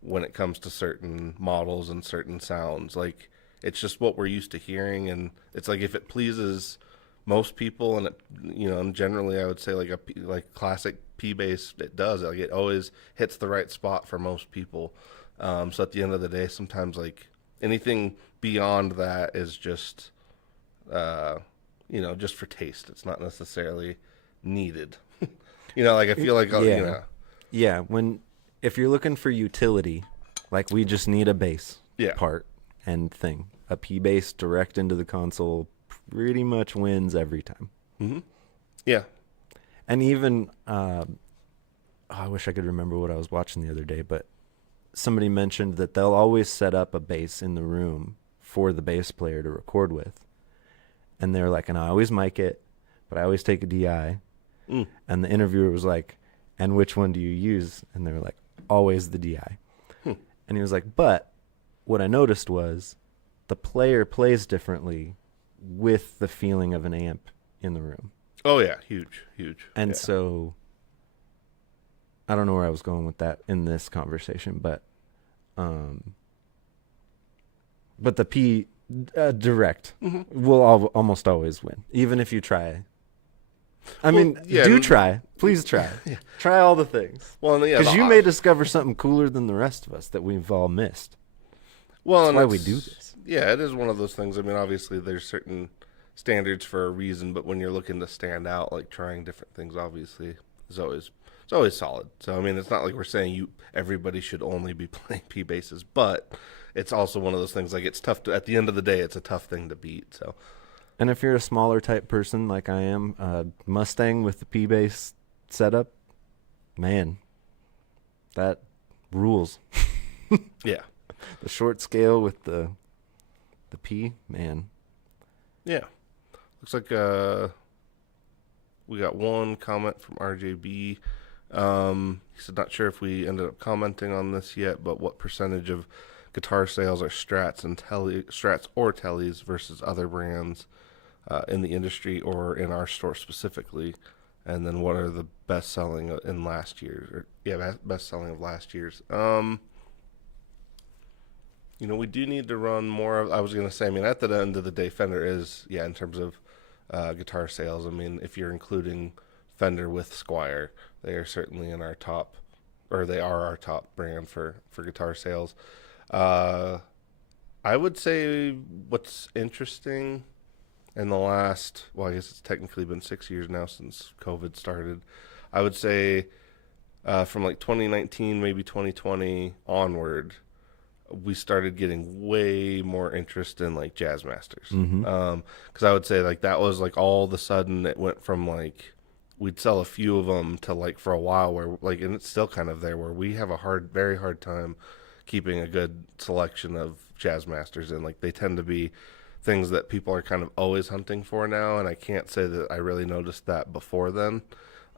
when it comes to certain models and certain sounds. Like it's just what we're used to hearing, and it's like if it pleases most people, and it, and generally I would say like like classic P bass, it does. Like it always hits the right spot for most people. So at the end of the day, sometimes like anything beyond that is just, just for taste. It's not necessarily needed. Like I feel like Yeah, if you're looking for utility, like we just need a bass part and thing. A P bass direct into the console pretty much wins every time. Mm-hmm. Yeah. And even, I wish I could remember what I was watching the other day, but somebody mentioned that they'll always set up a bass in the room for the bass player to record with. And they're like, and I always mic it, but I always take a DI. And the interviewer was like, and which one do you use? And they were like, always the DI. And he was like, but what I noticed was the player plays differently with the feeling of an amp in the room. Oh yeah, huge. And so I don't know where I was going with that in this conversation, but the P direct will almost always win, even if you try. Try. Please try. Try all the things. Well, because you may discover something cooler than the rest of us that we've all missed. Well, that's why we do this. Yeah, it is one of those things. I mean, obviously, there's certain standards for a reason, but when you're looking to stand out, like trying different things, obviously, it's always solid. So, I mean, it's not like we're saying everybody should only be playing P basses, but it's also one of those things. Like it's tough to. At the end of the day, it's a tough thing to beat. So. And if you're a smaller type person like I am, Mustang with the P bass setup, man, that rules. Yeah. The short scale with the P, man. Yeah. Looks like we got one comment from RJB. He said, not sure if we ended up commenting on this yet, but what percentage of guitar sales are Strats or Tellys versus other brands in the industry or in our store specifically? And then what are the best selling in last year? Best selling of last year's. We do need to run more of, I was going to say, at the end of the day, Fender is, in terms of guitar sales, if you're including Fender with Squier, they are certainly in our top, or they are our top brand for guitar sales. I would say what's interesting in the last, I guess it's technically been 6 years now since COVID started. I would say from like 2019, maybe 2020 onward, we started getting way more interest in like Jazz Masters. Because I would say like that was like all of a sudden it went from like we'd sell a few of them to like for a while where like, and it's still kind of there where we have a very hard time keeping a good selection of Jazz Masters, and like they tend to be things that people are kind of always hunting for now. And I can't say that I really noticed that before then.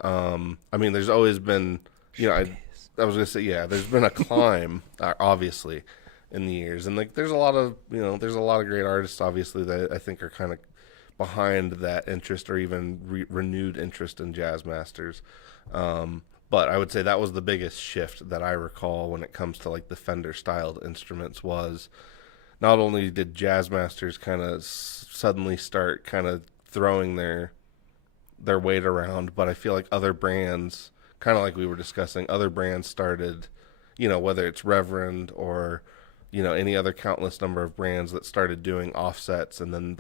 There's always been, I was gonna say, there's been a climb, obviously, in the years, and like there's a lot of great artists, obviously, that I think are kind of behind that interest or even renewed interest in Jazz Masters. But I would say that was the biggest shift that I recall when it comes to like the Fender styled instruments. Was not only did Jazz Masters kind of suddenly start kind of throwing their weight around, but I feel like other brands, kind of like we were discussing, other brands started, whether it's Reverend or, any other countless number of brands that started doing offsets, and then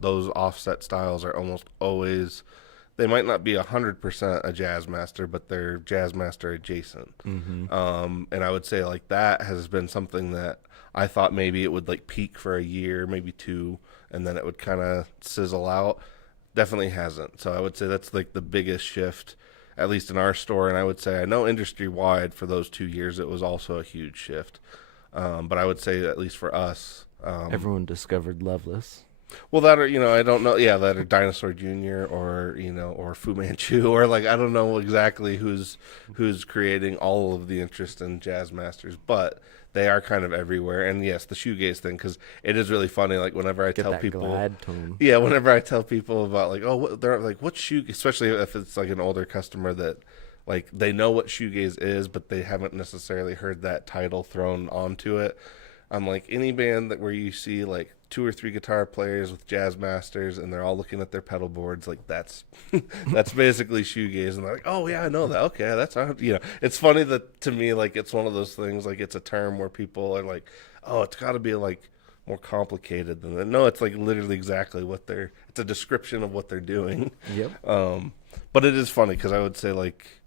those offset styles are almost always they might not be 100% a jazz master, but they're jazz master adjacent. And I would say like that has been something that I thought maybe it would like peak for a year, maybe two, and then it would kind of sizzle out. Definitely hasn't. So I would say that's like the biggest shift, at least in our store. And I would say I know industry wide for those 2 years it was also a huge shift. But I would say at least for us, Everyone discovered Loveless. well, that or I don't know. Yeah, that or Dinosaur Jr. or or Fu Manchu or like I don't know exactly who's creating all of the interest in jazz masters, but they are kind of everywhere. And yes, the shoegaze thing, because it is really funny. Like whenever I Get tell that people, glad tone. yeah, whenever I tell people about like they're like what shoe, especially if it's like an older customer that like they know what shoegaze is, but they haven't necessarily heard that title thrown onto it. I'm like any band that where you see like 2 or 3 guitar players with jazz masters and they're all looking at their pedal boards, like that's that's basically shoegaze, and they're like, oh yeah, I know that. Okay, that's how It's funny that to me like it's one of those things like it's a term where people are like, oh, it's got to be like more complicated than that. No, it's like literally exactly what they're. It's a description of what they're doing. Yep. But it is funny because I would say like,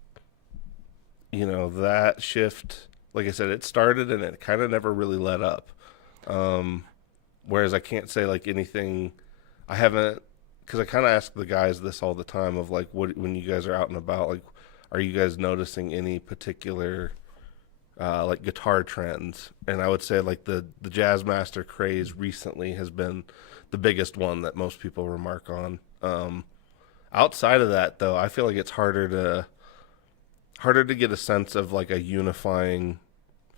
that shift. Like I said, it started and it kind of never really let up. Whereas I can't say like anything. I haven't, because I kind of ask the guys this all the time of like, what when you guys are out and about, like, are you guys noticing any particular like guitar trends? And I would say like the jazz master craze recently has been the biggest one that most people remark on. Outside of that, though, I feel like it's harder to get a sense of like a unifying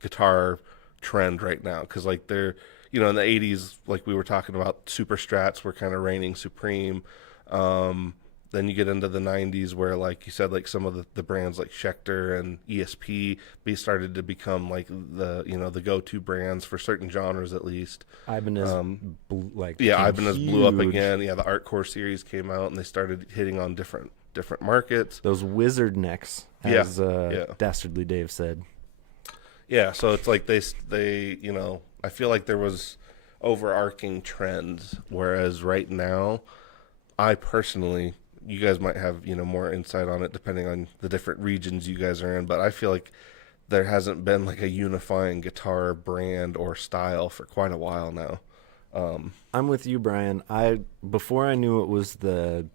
guitar trend right now, because like they're in the 80s, like we were talking about, super strats were kind of reigning supreme. Then you get into the 90s where, like you said, like some of the brands like Schecter and ESP started to become like the go-to brands for certain genres, at least. Ibanez, Ibanez blew up huge. again. Yeah, the Artcore series came out and they started hitting on different markets. Those wizard necks, as Dastardly Dave said. Yeah, so it's like they I feel like there was overarching trends, whereas right now, I personally, you guys might have more insight on it depending on the different regions you guys are in, but I feel like there hasn't been like a unifying guitar brand or style for quite a while now. I'm with you, Brian. Before I knew it was the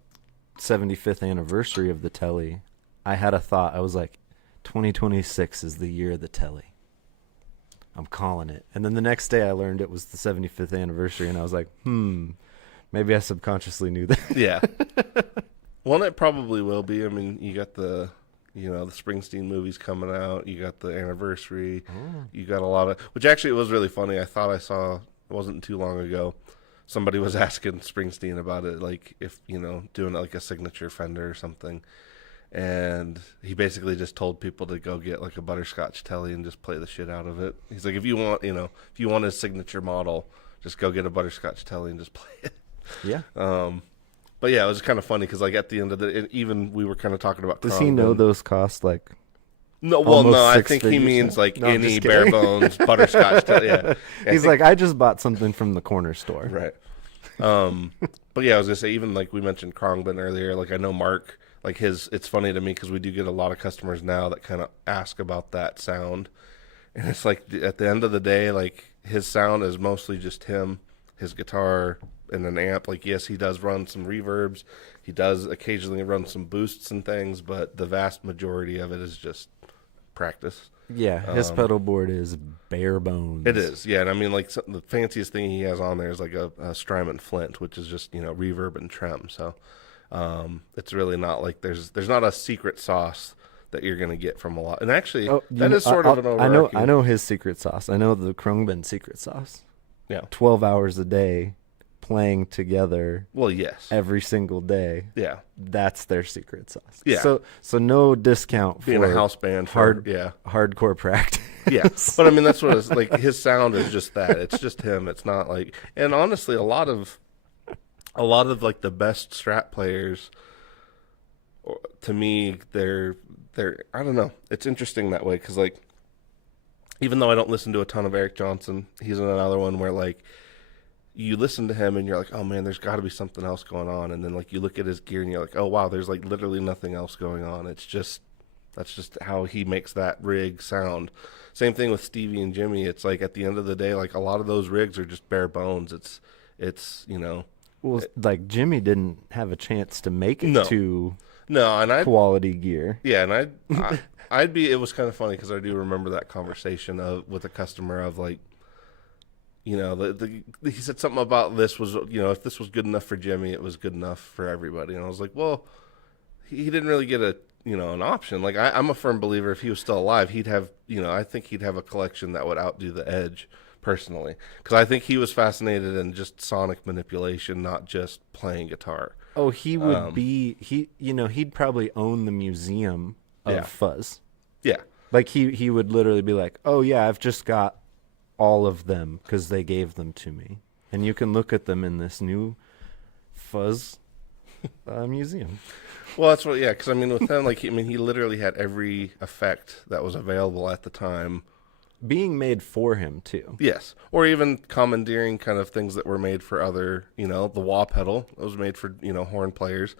75th anniversary of the Telly, I had a thought. I was like, 2026 is the year of the Telly. I'm calling it. And then the next day I learned it was the 75th anniversary, and I was like, maybe I subconsciously knew that. Yeah. Well, it probably will be. I mean, you got the Springsteen movies coming out. You got the anniversary. You got a lot of, which actually it was really funny. I thought I saw, it wasn't too long ago, somebody was asking Springsteen about it, like if, doing like a signature Fender or something. And he basically just told people to go get like a butterscotch Telly and just play the shit out of it. He's like, if you want his signature model, just go get a butterscotch Telly and just play it. Yeah. But yeah, it was kind of funny because like at the end of even we were kind of talking about. Does he know those cost like? No, well, no. I Six think he figures means now? like No, I'm any just bare kidding. bones butterscotch Telly. Yeah. He's like, I just bought something from the corner store. Right. But yeah, I was gonna say, even like we mentioned Krongben earlier, like I know Mark, like it's funny to me because we do get a lot of customers now that kind of ask about that sound, and it's like at the end of the day, like his sound is mostly just him, his guitar, and an amp. Like yes, he does run some reverbs, he does occasionally run some boosts and things, but the vast majority of it is just practice. Yeah, his pedal board is bare bones. It is, yeah. And I mean, like the fanciest thing he has on there is like a Strymon Flint, which is just reverb and trem. So it's really not like there's not a secret sauce that you're gonna get from a lot. And actually, that is sort of an overarching. I know his secret sauce. I know the Krongben secret sauce. Yeah. 12 hours a day, playing together. Well, yes. Every single day. Yeah. That's their secret sauce. Yeah. So no discount Being for a house band, hardcore practice. Yeah, but I mean that's what it's like. His sound is just that. It's just him. It's not like, and honestly, a lot of like the best Strat players, to me, they're I don't know. It's interesting that way because like, even though I don't listen to a ton of Eric Johnson, he's another one where like, you listen to him and you're like, oh man, there's got to be something else going on. And then like you look at his gear and you're like, oh wow, there's like literally nothing else going on. That's just how he makes that rig sound. Same thing with Stevie and Jimmy. It's like at the end of the day, like a lot of those rigs are just bare bones. It's Well, like Jimmy didn't have a chance to make it No. to no, and quality gear. yeah, and I'd be. It was kind of funny because I do remember that conversation with a customer of like, he said something about this was, if this was good enough for Jimmy, it was good enough for everybody. And I was like, well, he didn't really get an option. Like I'm a firm believer if he was still alive, he'd have, I think he'd have a collection that would outdo the Edge personally. Because I think he was fascinated in just sonic manipulation, not just playing guitar. Oh, he would he'd probably own the museum of Yeah. fuzz. Yeah. Like he would literally be like, "Oh yeah, I've just got all of them because they gave them to me, and you can look at them in this new fuzz museum." Well, that's what, yeah, because I mean, with him, like, he literally had every effect that was available at the time. Being made for him too. Yes, or even commandeering kind of things that were made for other, the wah pedal that was made for horn players.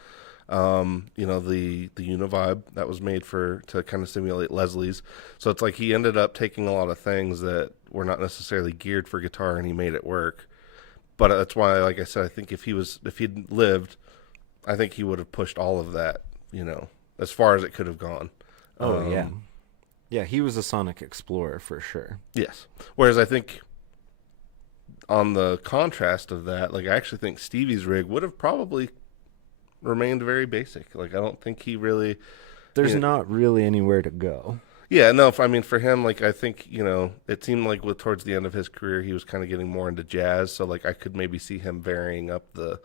The Univibe that was made to kind of simulate Leslie's. So it's like he ended up taking a lot of things that were not necessarily geared for guitar, and he made it work. But that's why, like I said, I think if he'd lived, I think he would have pushed all of that, as far as it could have gone. Oh yeah, yeah. He was a sonic explorer for sure. Yes. Whereas I think on the contrast of that, like I actually think Stevie's rig would have probably remained very basic. Like I don't think he really. There's not really anywhere to go. Yeah, no. For him, like I think it seemed like towards the end of his career, he was kind of getting more into jazz. So like I could maybe see him varying up the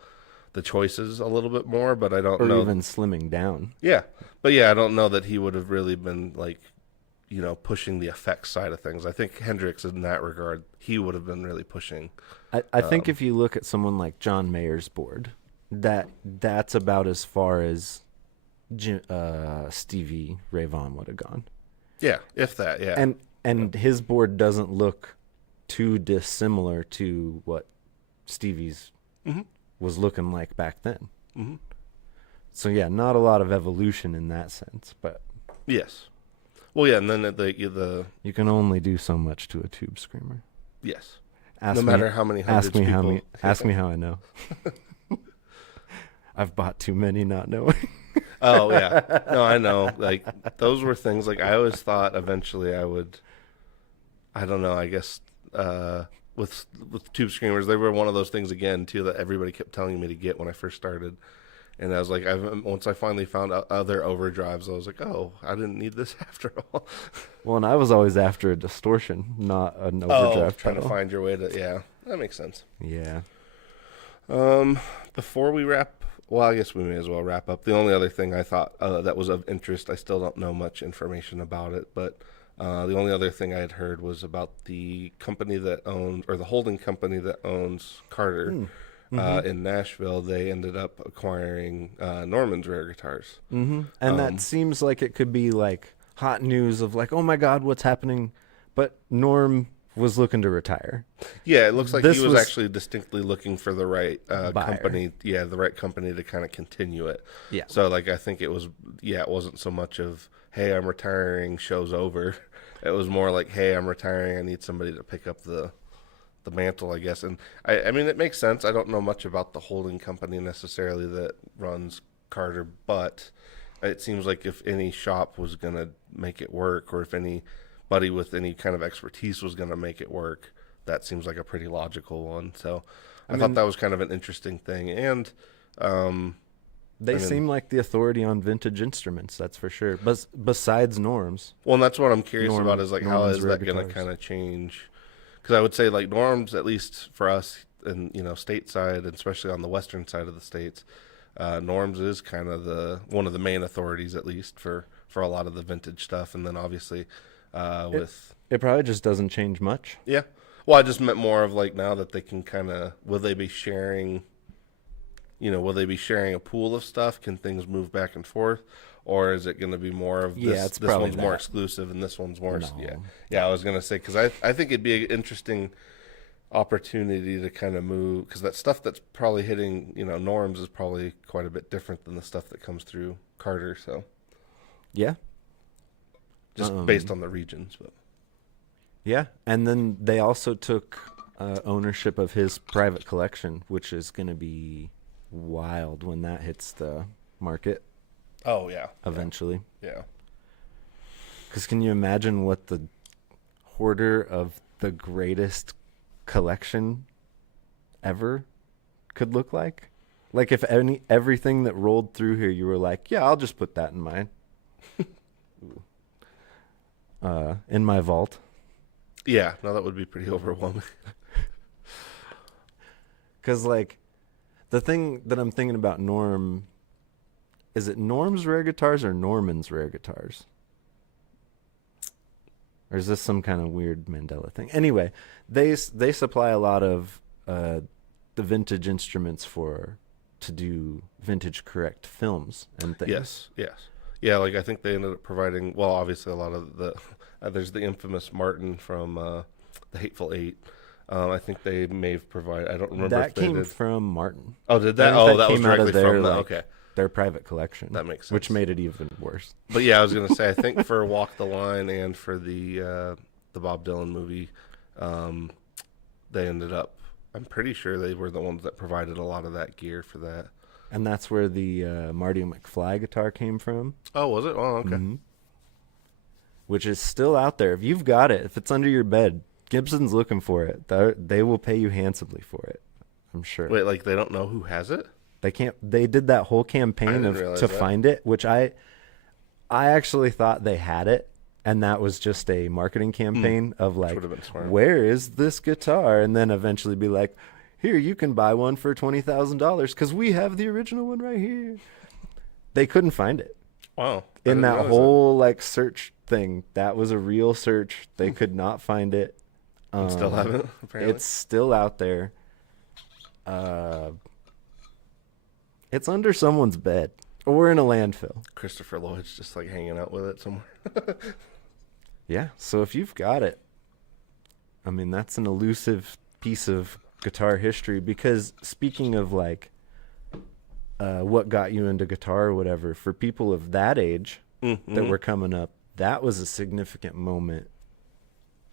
choices a little bit more, but I don't know. Or even slimming down. Yeah, but yeah, I don't know that he would have really been like, pushing the effects side of things. I think Hendrix, in that regard, he would have been really pushing. I think if you look at someone like John Mayer's board, that's about as far as Stevie Ray Vaughan would have gone. Yeah, if that, yeah. And his board doesn't look too dissimilar to what Stevie's was looking like back then. Mm-hmm. So yeah, not a lot of evolution in that sense, but Yes. Well, yeah, and then the you can only do so much to a tube screamer. yes. Ask No me- matter how many hundreds people. Ask me how I know. I've bought too many not knowing. Oh yeah, no, I know. Like those were things. Like I always thought eventually I would. I don't know. I guess with tube screamers, they were one of those things again too that everybody kept telling me to get when I first started. And I was like, once I finally found out other overdrives, I was like, oh, I didn't need this after all. Well, and I was always after a distortion, not an overdrive trying to pedal. find your way to, yeah, that makes sense. Yeah. Before we wrap, well, I guess we may as well wrap up. The only other thing I thought that was of interest, I still don't know much information about it, but the only other thing I had heard was about the company that owns, or the holding company that owns Carter. In Nashville, they ended up acquiring Norman's rare guitars. Mm-hmm. And that seems like it could be like hot news of like, oh my God, what's happening? But Norm was looking to retire. Yeah, it looks like This he was was actually distinctly looking for the right company. Yeah, the right company to kind of continue it. Yeah. So like, I think it was, it wasn't so much of, hey, I'm retiring, show's over. It was more like, hey, I'm retiring, I need somebody to pick up the mantle, I guess. And I mean, it makes sense. I don't know much about the holding company necessarily that runs Carter, but it seems like if any shop was going to make it work, or if anybody with any kind of expertise was going to make it work, that seems like a pretty logical one. So I thought that was kind of an interesting thing. And they seem like the authority on vintage instruments, that's for sure. But besides Norm's. well, and that's what I'm curious about is like, how Norman's is rare that going to guitars. kind of change? Because I would say like Norm's, at least for us and stateside, and especially on the western side of the states, Norm's is kind of one of the main authorities, at least for a lot of the vintage stuff. And then obviously with It probably just doesn't change much. yeah, well, I just meant more of like now that they can kind of, will they be sharing a pool of stuff? Can things move back and forth? Or is it going to be more of this? Yeah, it's this probably one's more that. exclusive and this one's more. No. Yeah. I was going to say, because I think it'd be interesting opportunity to kind of move, because that stuff that's probably hitting, norms is probably quite a bit different than the stuff that comes through Carter. So Yeah. just based on the regions, but Yeah. And then they also took ownership of his private collection, which is going to be wild when that hits the market oh yeah, eventually. yeah. Because can you imagine what the hoarder of the greatest collection ever could look like? Like if everything that rolled through here, you were like, yeah, I'll just put that in mine, in my vault. Yeah, no, that would be pretty overwhelming. Because like the thing that I'm thinking about Norm, is it Norm's rare guitars or Norman's rare guitars? Or is this some kind of weird Mandela thing? Anyway, they supply a lot of the vintage instruments to do vintage correct films and things. Yes. Yeah, like I think they ended up providing, well, obviously a lot of the, there's the infamous Martin from the Hateful Eight. I think they may have provided, I don't remember That if they came did. from Martin. Oh, did I that? think Oh, that that was came out of directly their, from that. like, Okay. Their private collection. That makes sense. Which made it even worse. But yeah, I was going to say, I think for Walk the Line and for the Bob Dylan movie, they ended up, I'm pretty sure they were the ones that provided a lot of that gear for that. And that's where the Marty McFly guitar came from. Oh, was it? Oh, okay. Mm-hmm. Which is still out there. If you've got it, if it's under your bed, Gibson's looking for it. They will pay you handsomely for it, I'm sure. Wait, like they don't know who has it? They did that whole campaign to find it, which I actually thought they had it, and that was just a marketing campaign of like, where is this guitar? And then eventually be like, here, you can buy one for $20,000 because we have the original one right here. They couldn't find it. Wow. In that whole like search thing, that was a real search. They could not find it. Still haven't, apparently. It's still out there. It's under someone's bed or in a landfill. Christopher Lloyd's just like hanging out with it somewhere. Yeah. So if you've got it, I mean, that's an elusive piece of guitar history, because speaking of like what got you into guitar or whatever, for people of that age that were coming up, that was a significant moment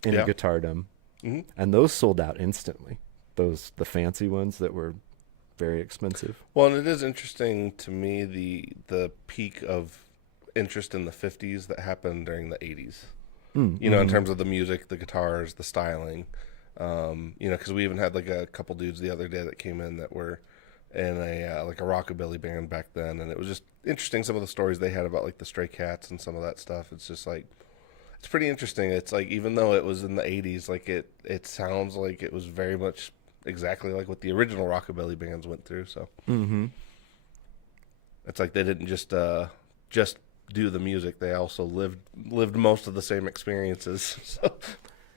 in guitardom. Mm-hmm. And those sold out instantly. The fancy ones that were very expensive. Well, and it is interesting to me the peak of interest in the 50s that happened during the 80s. In terms of the music, the guitars, the styling. Because we even had like a couple dudes the other day that came in that were in a like a rockabilly band back then, and it was just interesting some of the stories they had about like the Stray Cats and some of that stuff. It's just like, it's pretty interesting. It's like, even though it was in the 80s, like it sounds like it was very much exactly like what the original rockabilly bands went through. So it's like they didn't just do the music; they also lived most of the same experiences. So,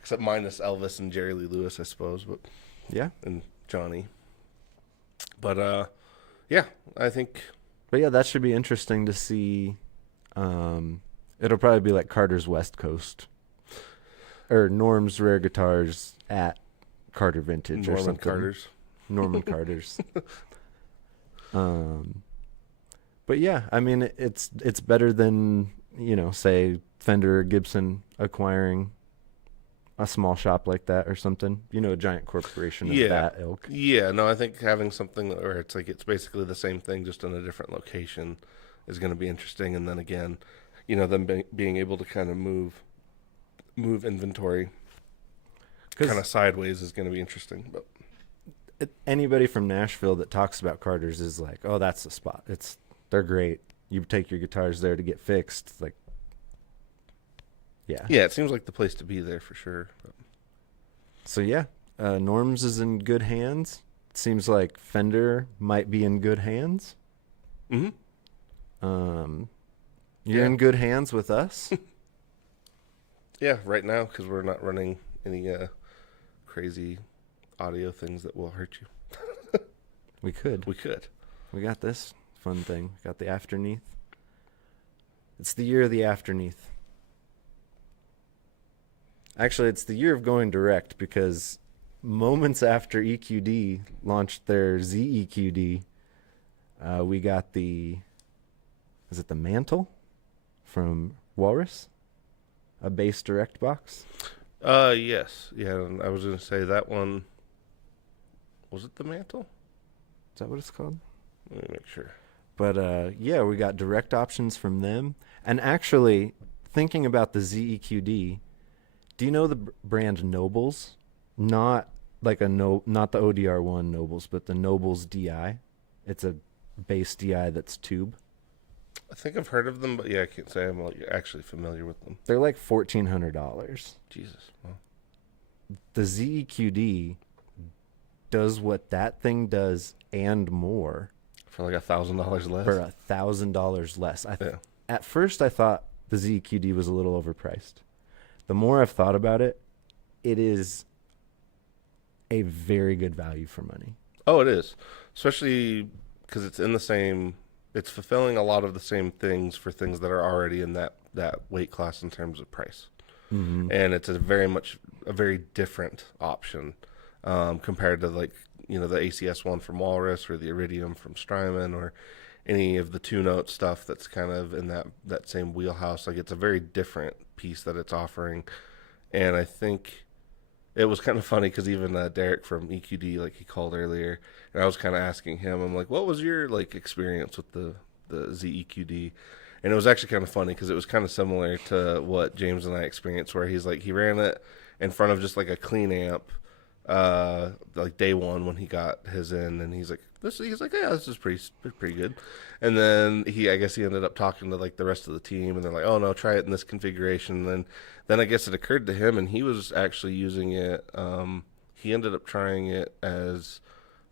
except minus Elvis and Jerry Lee Lewis, I suppose, but yeah, and Johnny. But yeah, I think. But yeah, that should be interesting to see. It'll probably be like Carter's West Coast, or Norm's Rare Guitars at Carter Vintage, or something. Norman Carter's. But yeah, I mean, it's better than, say Fender or Gibson acquiring a small shop like that or something. A giant corporation of that ilk. Yeah, no, I think having something where it's like it's basically the same thing just in a different location is going to be interesting. And then again, them being able to kind of move inventory kind of sideways is going to be interesting. But anybody from Nashville that talks about Carter's is like, oh, that's the spot. They're great. You take your guitars there to get fixed. Like, yeah. Yeah, it seems like the place to be there for sure. But. So, yeah, Norm's is in good hands. It seems like Fender might be in good hands. Mm-hmm. You're in good hands with us. Yeah, right now, because we're not running any crazy audio things that will hurt you. We could. We got this fun thing. Got the Afterneath. It's the year of the Afterneath. Actually, it's the year of going direct, because moments after EQD launched their ZEQD, we got is it the Mantle from Walrus? A bass direct box? Yes. Yeah, and I was going to say that one, was it the Mantle? Is that what it's called? Let me make sure. But yeah, we got direct options from them. And actually, thinking about the ZEQD, do you know the brand Nobles? Not like not the ODR1 Nobles, but the Nobles DI. It's a bass DI that's tube. I think I've heard of them, but yeah, I can't say I'm like actually familiar with them. They're like $1,400. Jesus. Well, The ZEQD does what that thing does and more for like $1,000 less. for $1,000 less. Yeah. At first, I thought the ZEQD was a little overpriced. The more I've thought about it, it is a very good value for money. Oh, it is, especially because it's in the same. It's fulfilling a lot of the same things for things that are already in that weight class in terms of price, and it's a very different option compared to like the ACS one from Walrus or the Iridium from Strymon or any of the two-note stuff that's kind of in that same wheelhouse. Like it's a very different piece that it's offering, and I think it was kind of funny because even Derek from EQD, like he called earlier, and I was kind of asking him, I'm like, what was your like experience with the ZEQD? And it was actually kind of funny because it was kind of similar to what James and I experienced, where he's like, he ran it in front of just like a clean amp, like day one when he got his in, and he's like, yeah, this is pretty good. And then I guess he ended up talking to like the rest of the team, and they're like, oh no, try it in this configuration. And then I guess it occurred to him, and he was actually using it. He ended up trying it as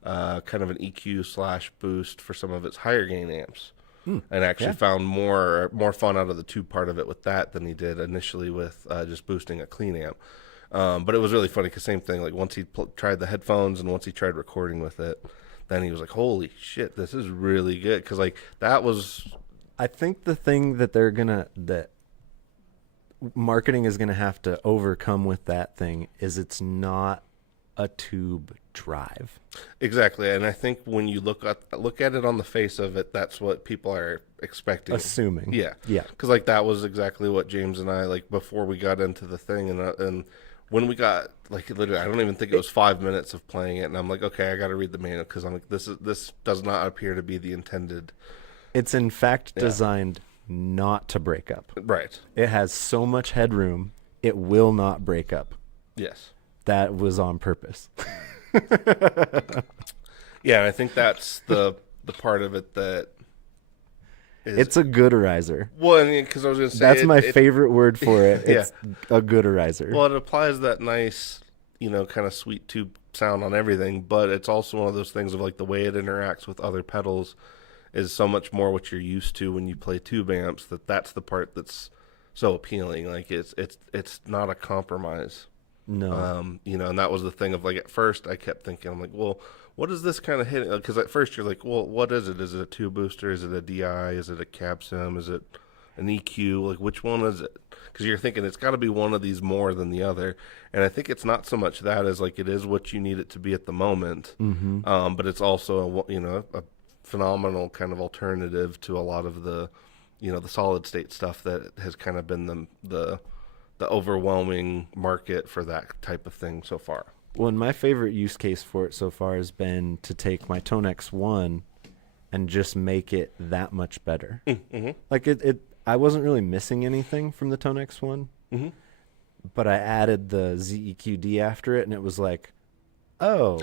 kind of an EQ / boost for some of its higher gain amps, and actually found more fun out of the tube part of it with that than he did initially with just boosting a clean amp. But it was really funny because same thing. Like once he tried the headphones and once he tried recording with it, then he was like, "Holy shit, this is really good!" Because like that was. I think the thing that that marketing is gonna have to overcome with that thing is it's not a tube drive. Exactly, and I think when you look at it on the face of it, that's what people are expecting. Assuming, yeah, because like that was exactly what James and I like before we got into the thing, and when we got like literally, I don't even think it was 5 minutes of playing it, and I'm like, okay, I got to read the manual because I'm like, this does not appear to be the intended. It's in fact designed not to break up. Right. It has so much headroom, it will not break up. Yes. That was on purpose. Yeah, and I think that's the part of it that is. It's a gooderizer. Well, because I was going to say that's my favorite word for it. Yeah. It's a gooderizer. Well, it applies that nice, kind of sweet tube sound on everything, but it's also one of those things of like the way it interacts with other pedals is so much more what you're used to when you play tube amps that's the part that's so appealing. Like it's not a compromise. No. And that was the thing of like at first I kept thinking, I'm like, well, what is this kind of hitting? Because at first you're like, well, what is it? Is it a tube booster? Is it a DI? Is it a cab sim? Is it an EQ? Like which one is it? Because you're thinking it's got to be one of these more than the other. And I think it's not so much that as like it is what you need it to be at the moment. Mm-hmm. But it's also a phenomenal kind of alternative to a lot of the solid state stuff that has kind of been the overwhelming market for that type of thing so far. Well, and my favorite use case for it so far has been to take my Tone X1 and just make it that much better. Mm-hmm. Like I wasn't really missing anything from the Tone X1, but I added the ZEQD after it, and it was like, oh,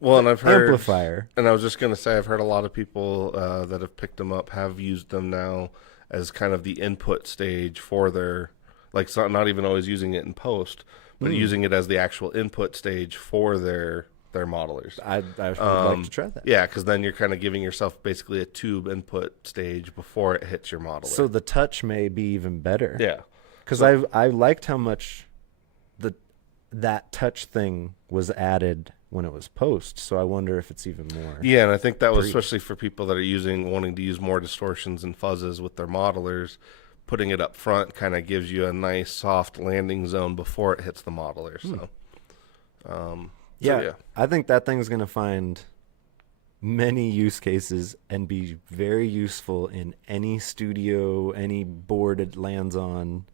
well, and I've heard amplifier. And I was just going to say, I've heard a lot of people that have picked them up have used them now as kind of the input stage for their, like, so not even always using it in post, but using it as the actual input stage for their modelers. I'd like to try that. Yeah, because then you're kind of giving yourself basically a tube input stage before it hits your modeler. So the touch may be even better. Yeah. Because I liked how much that touch thing was added when it was post, so I wonder if it's even more. Yeah, and I think that was especially for people that are wanting to use more distortions and fuzzes with their modelers. Putting it up front kind of gives you a nice soft landing zone before it hits the modeler. So Yeah, I think that thing's going to find many use cases and be very useful in any studio, any board it lands on.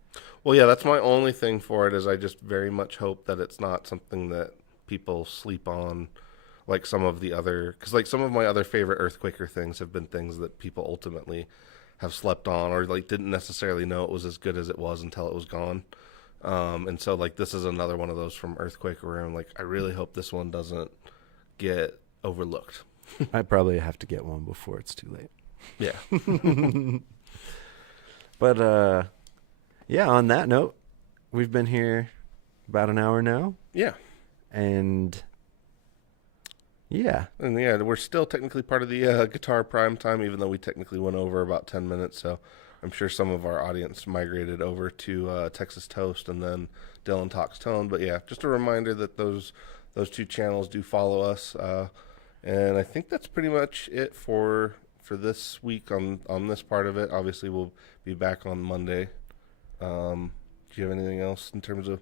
Well, yeah, that's my only thing for it is I just very much hope that it's not something that people sleep on like some of the other, because like some of my other favorite Earthquaker things have been things that people ultimately have slept on or like didn't necessarily know it was as good as it was until it was gone. And so like this is another one of those from Earthquaker where I'm like, I really hope this one doesn't get overlooked. I probably have to get one before it's too late. Yeah. But yeah, on that note, we've been here about an hour now. Yeah. And yeah. And yeah, we're still technically part of the Guitar Prime Time, even though we technically went over about 10 minutes. So I'm sure some of our audience migrated over to Texas Toast and then Dylan Talks Tone. But yeah, just a reminder that those two channels do follow us. And I think that's pretty much it for this week on this part of it. Obviously, we'll be back on Monday. Do you have anything else in terms of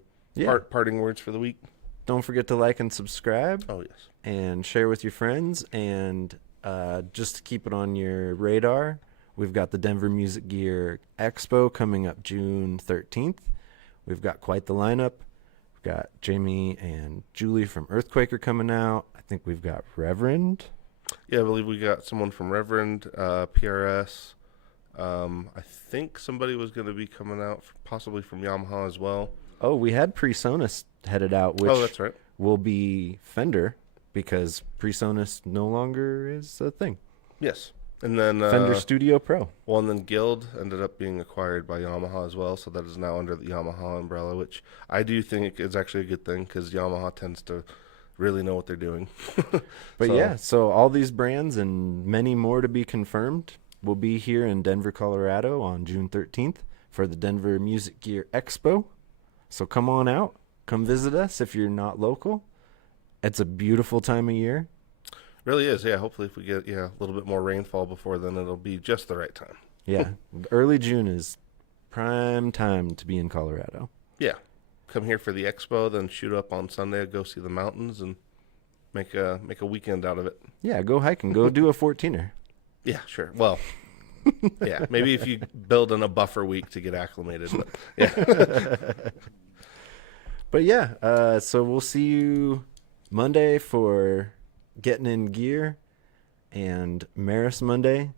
parting words for the week? Don't forget to like and subscribe. Oh, yes. And share with your friends. And just to keep it on your radar, we've got the Denver Music Gear Expo coming up June 13th. We've got quite the lineup. We've got Jamie and Julie from Earthquaker coming out. I think we've got Reverend. Yeah, I believe we got someone from Reverend, PRS. I think somebody was going to be coming out possibly from Yamaha as well. Oh, we had PreSonus headed out, which that's right. will be Fender because PreSonus no longer is a thing. Yes. And then Fender Studio Pro. Well, and then Guild ended up being acquired by Yamaha as well, so that is now under the Yamaha umbrella, which I do think is actually a good thing because Yamaha tends to really know what they're doing. But so all these brands and many more to be confirmed will be here in Denver, Colorado on June 13th for the Denver Music Gear Expo. So come on out. Come visit us if you're not local. It's a beautiful time of year. Really is, yeah. Hopefully if we get a little bit more rainfall before then, it'll be just the right time. Yeah. Early June is prime time to be in Colorado. Yeah. Come here for the expo, then shoot up on Sunday, go see the mountains, and make a weekend out of it. Yeah, go hiking. Go do a 14er. Yeah, sure. Well, yeah, maybe if you build in a buffer week to get acclimated. But yeah. But yeah, so we'll see you Monday for Getting in Gear and Maris Monday.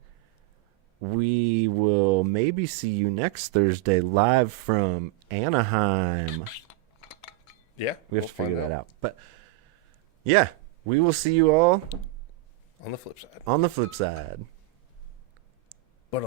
We will maybe see you next Thursday live from Anaheim. Yeah. We have to figure that out. But yeah, we will see you all on the flip side. On the flip side. But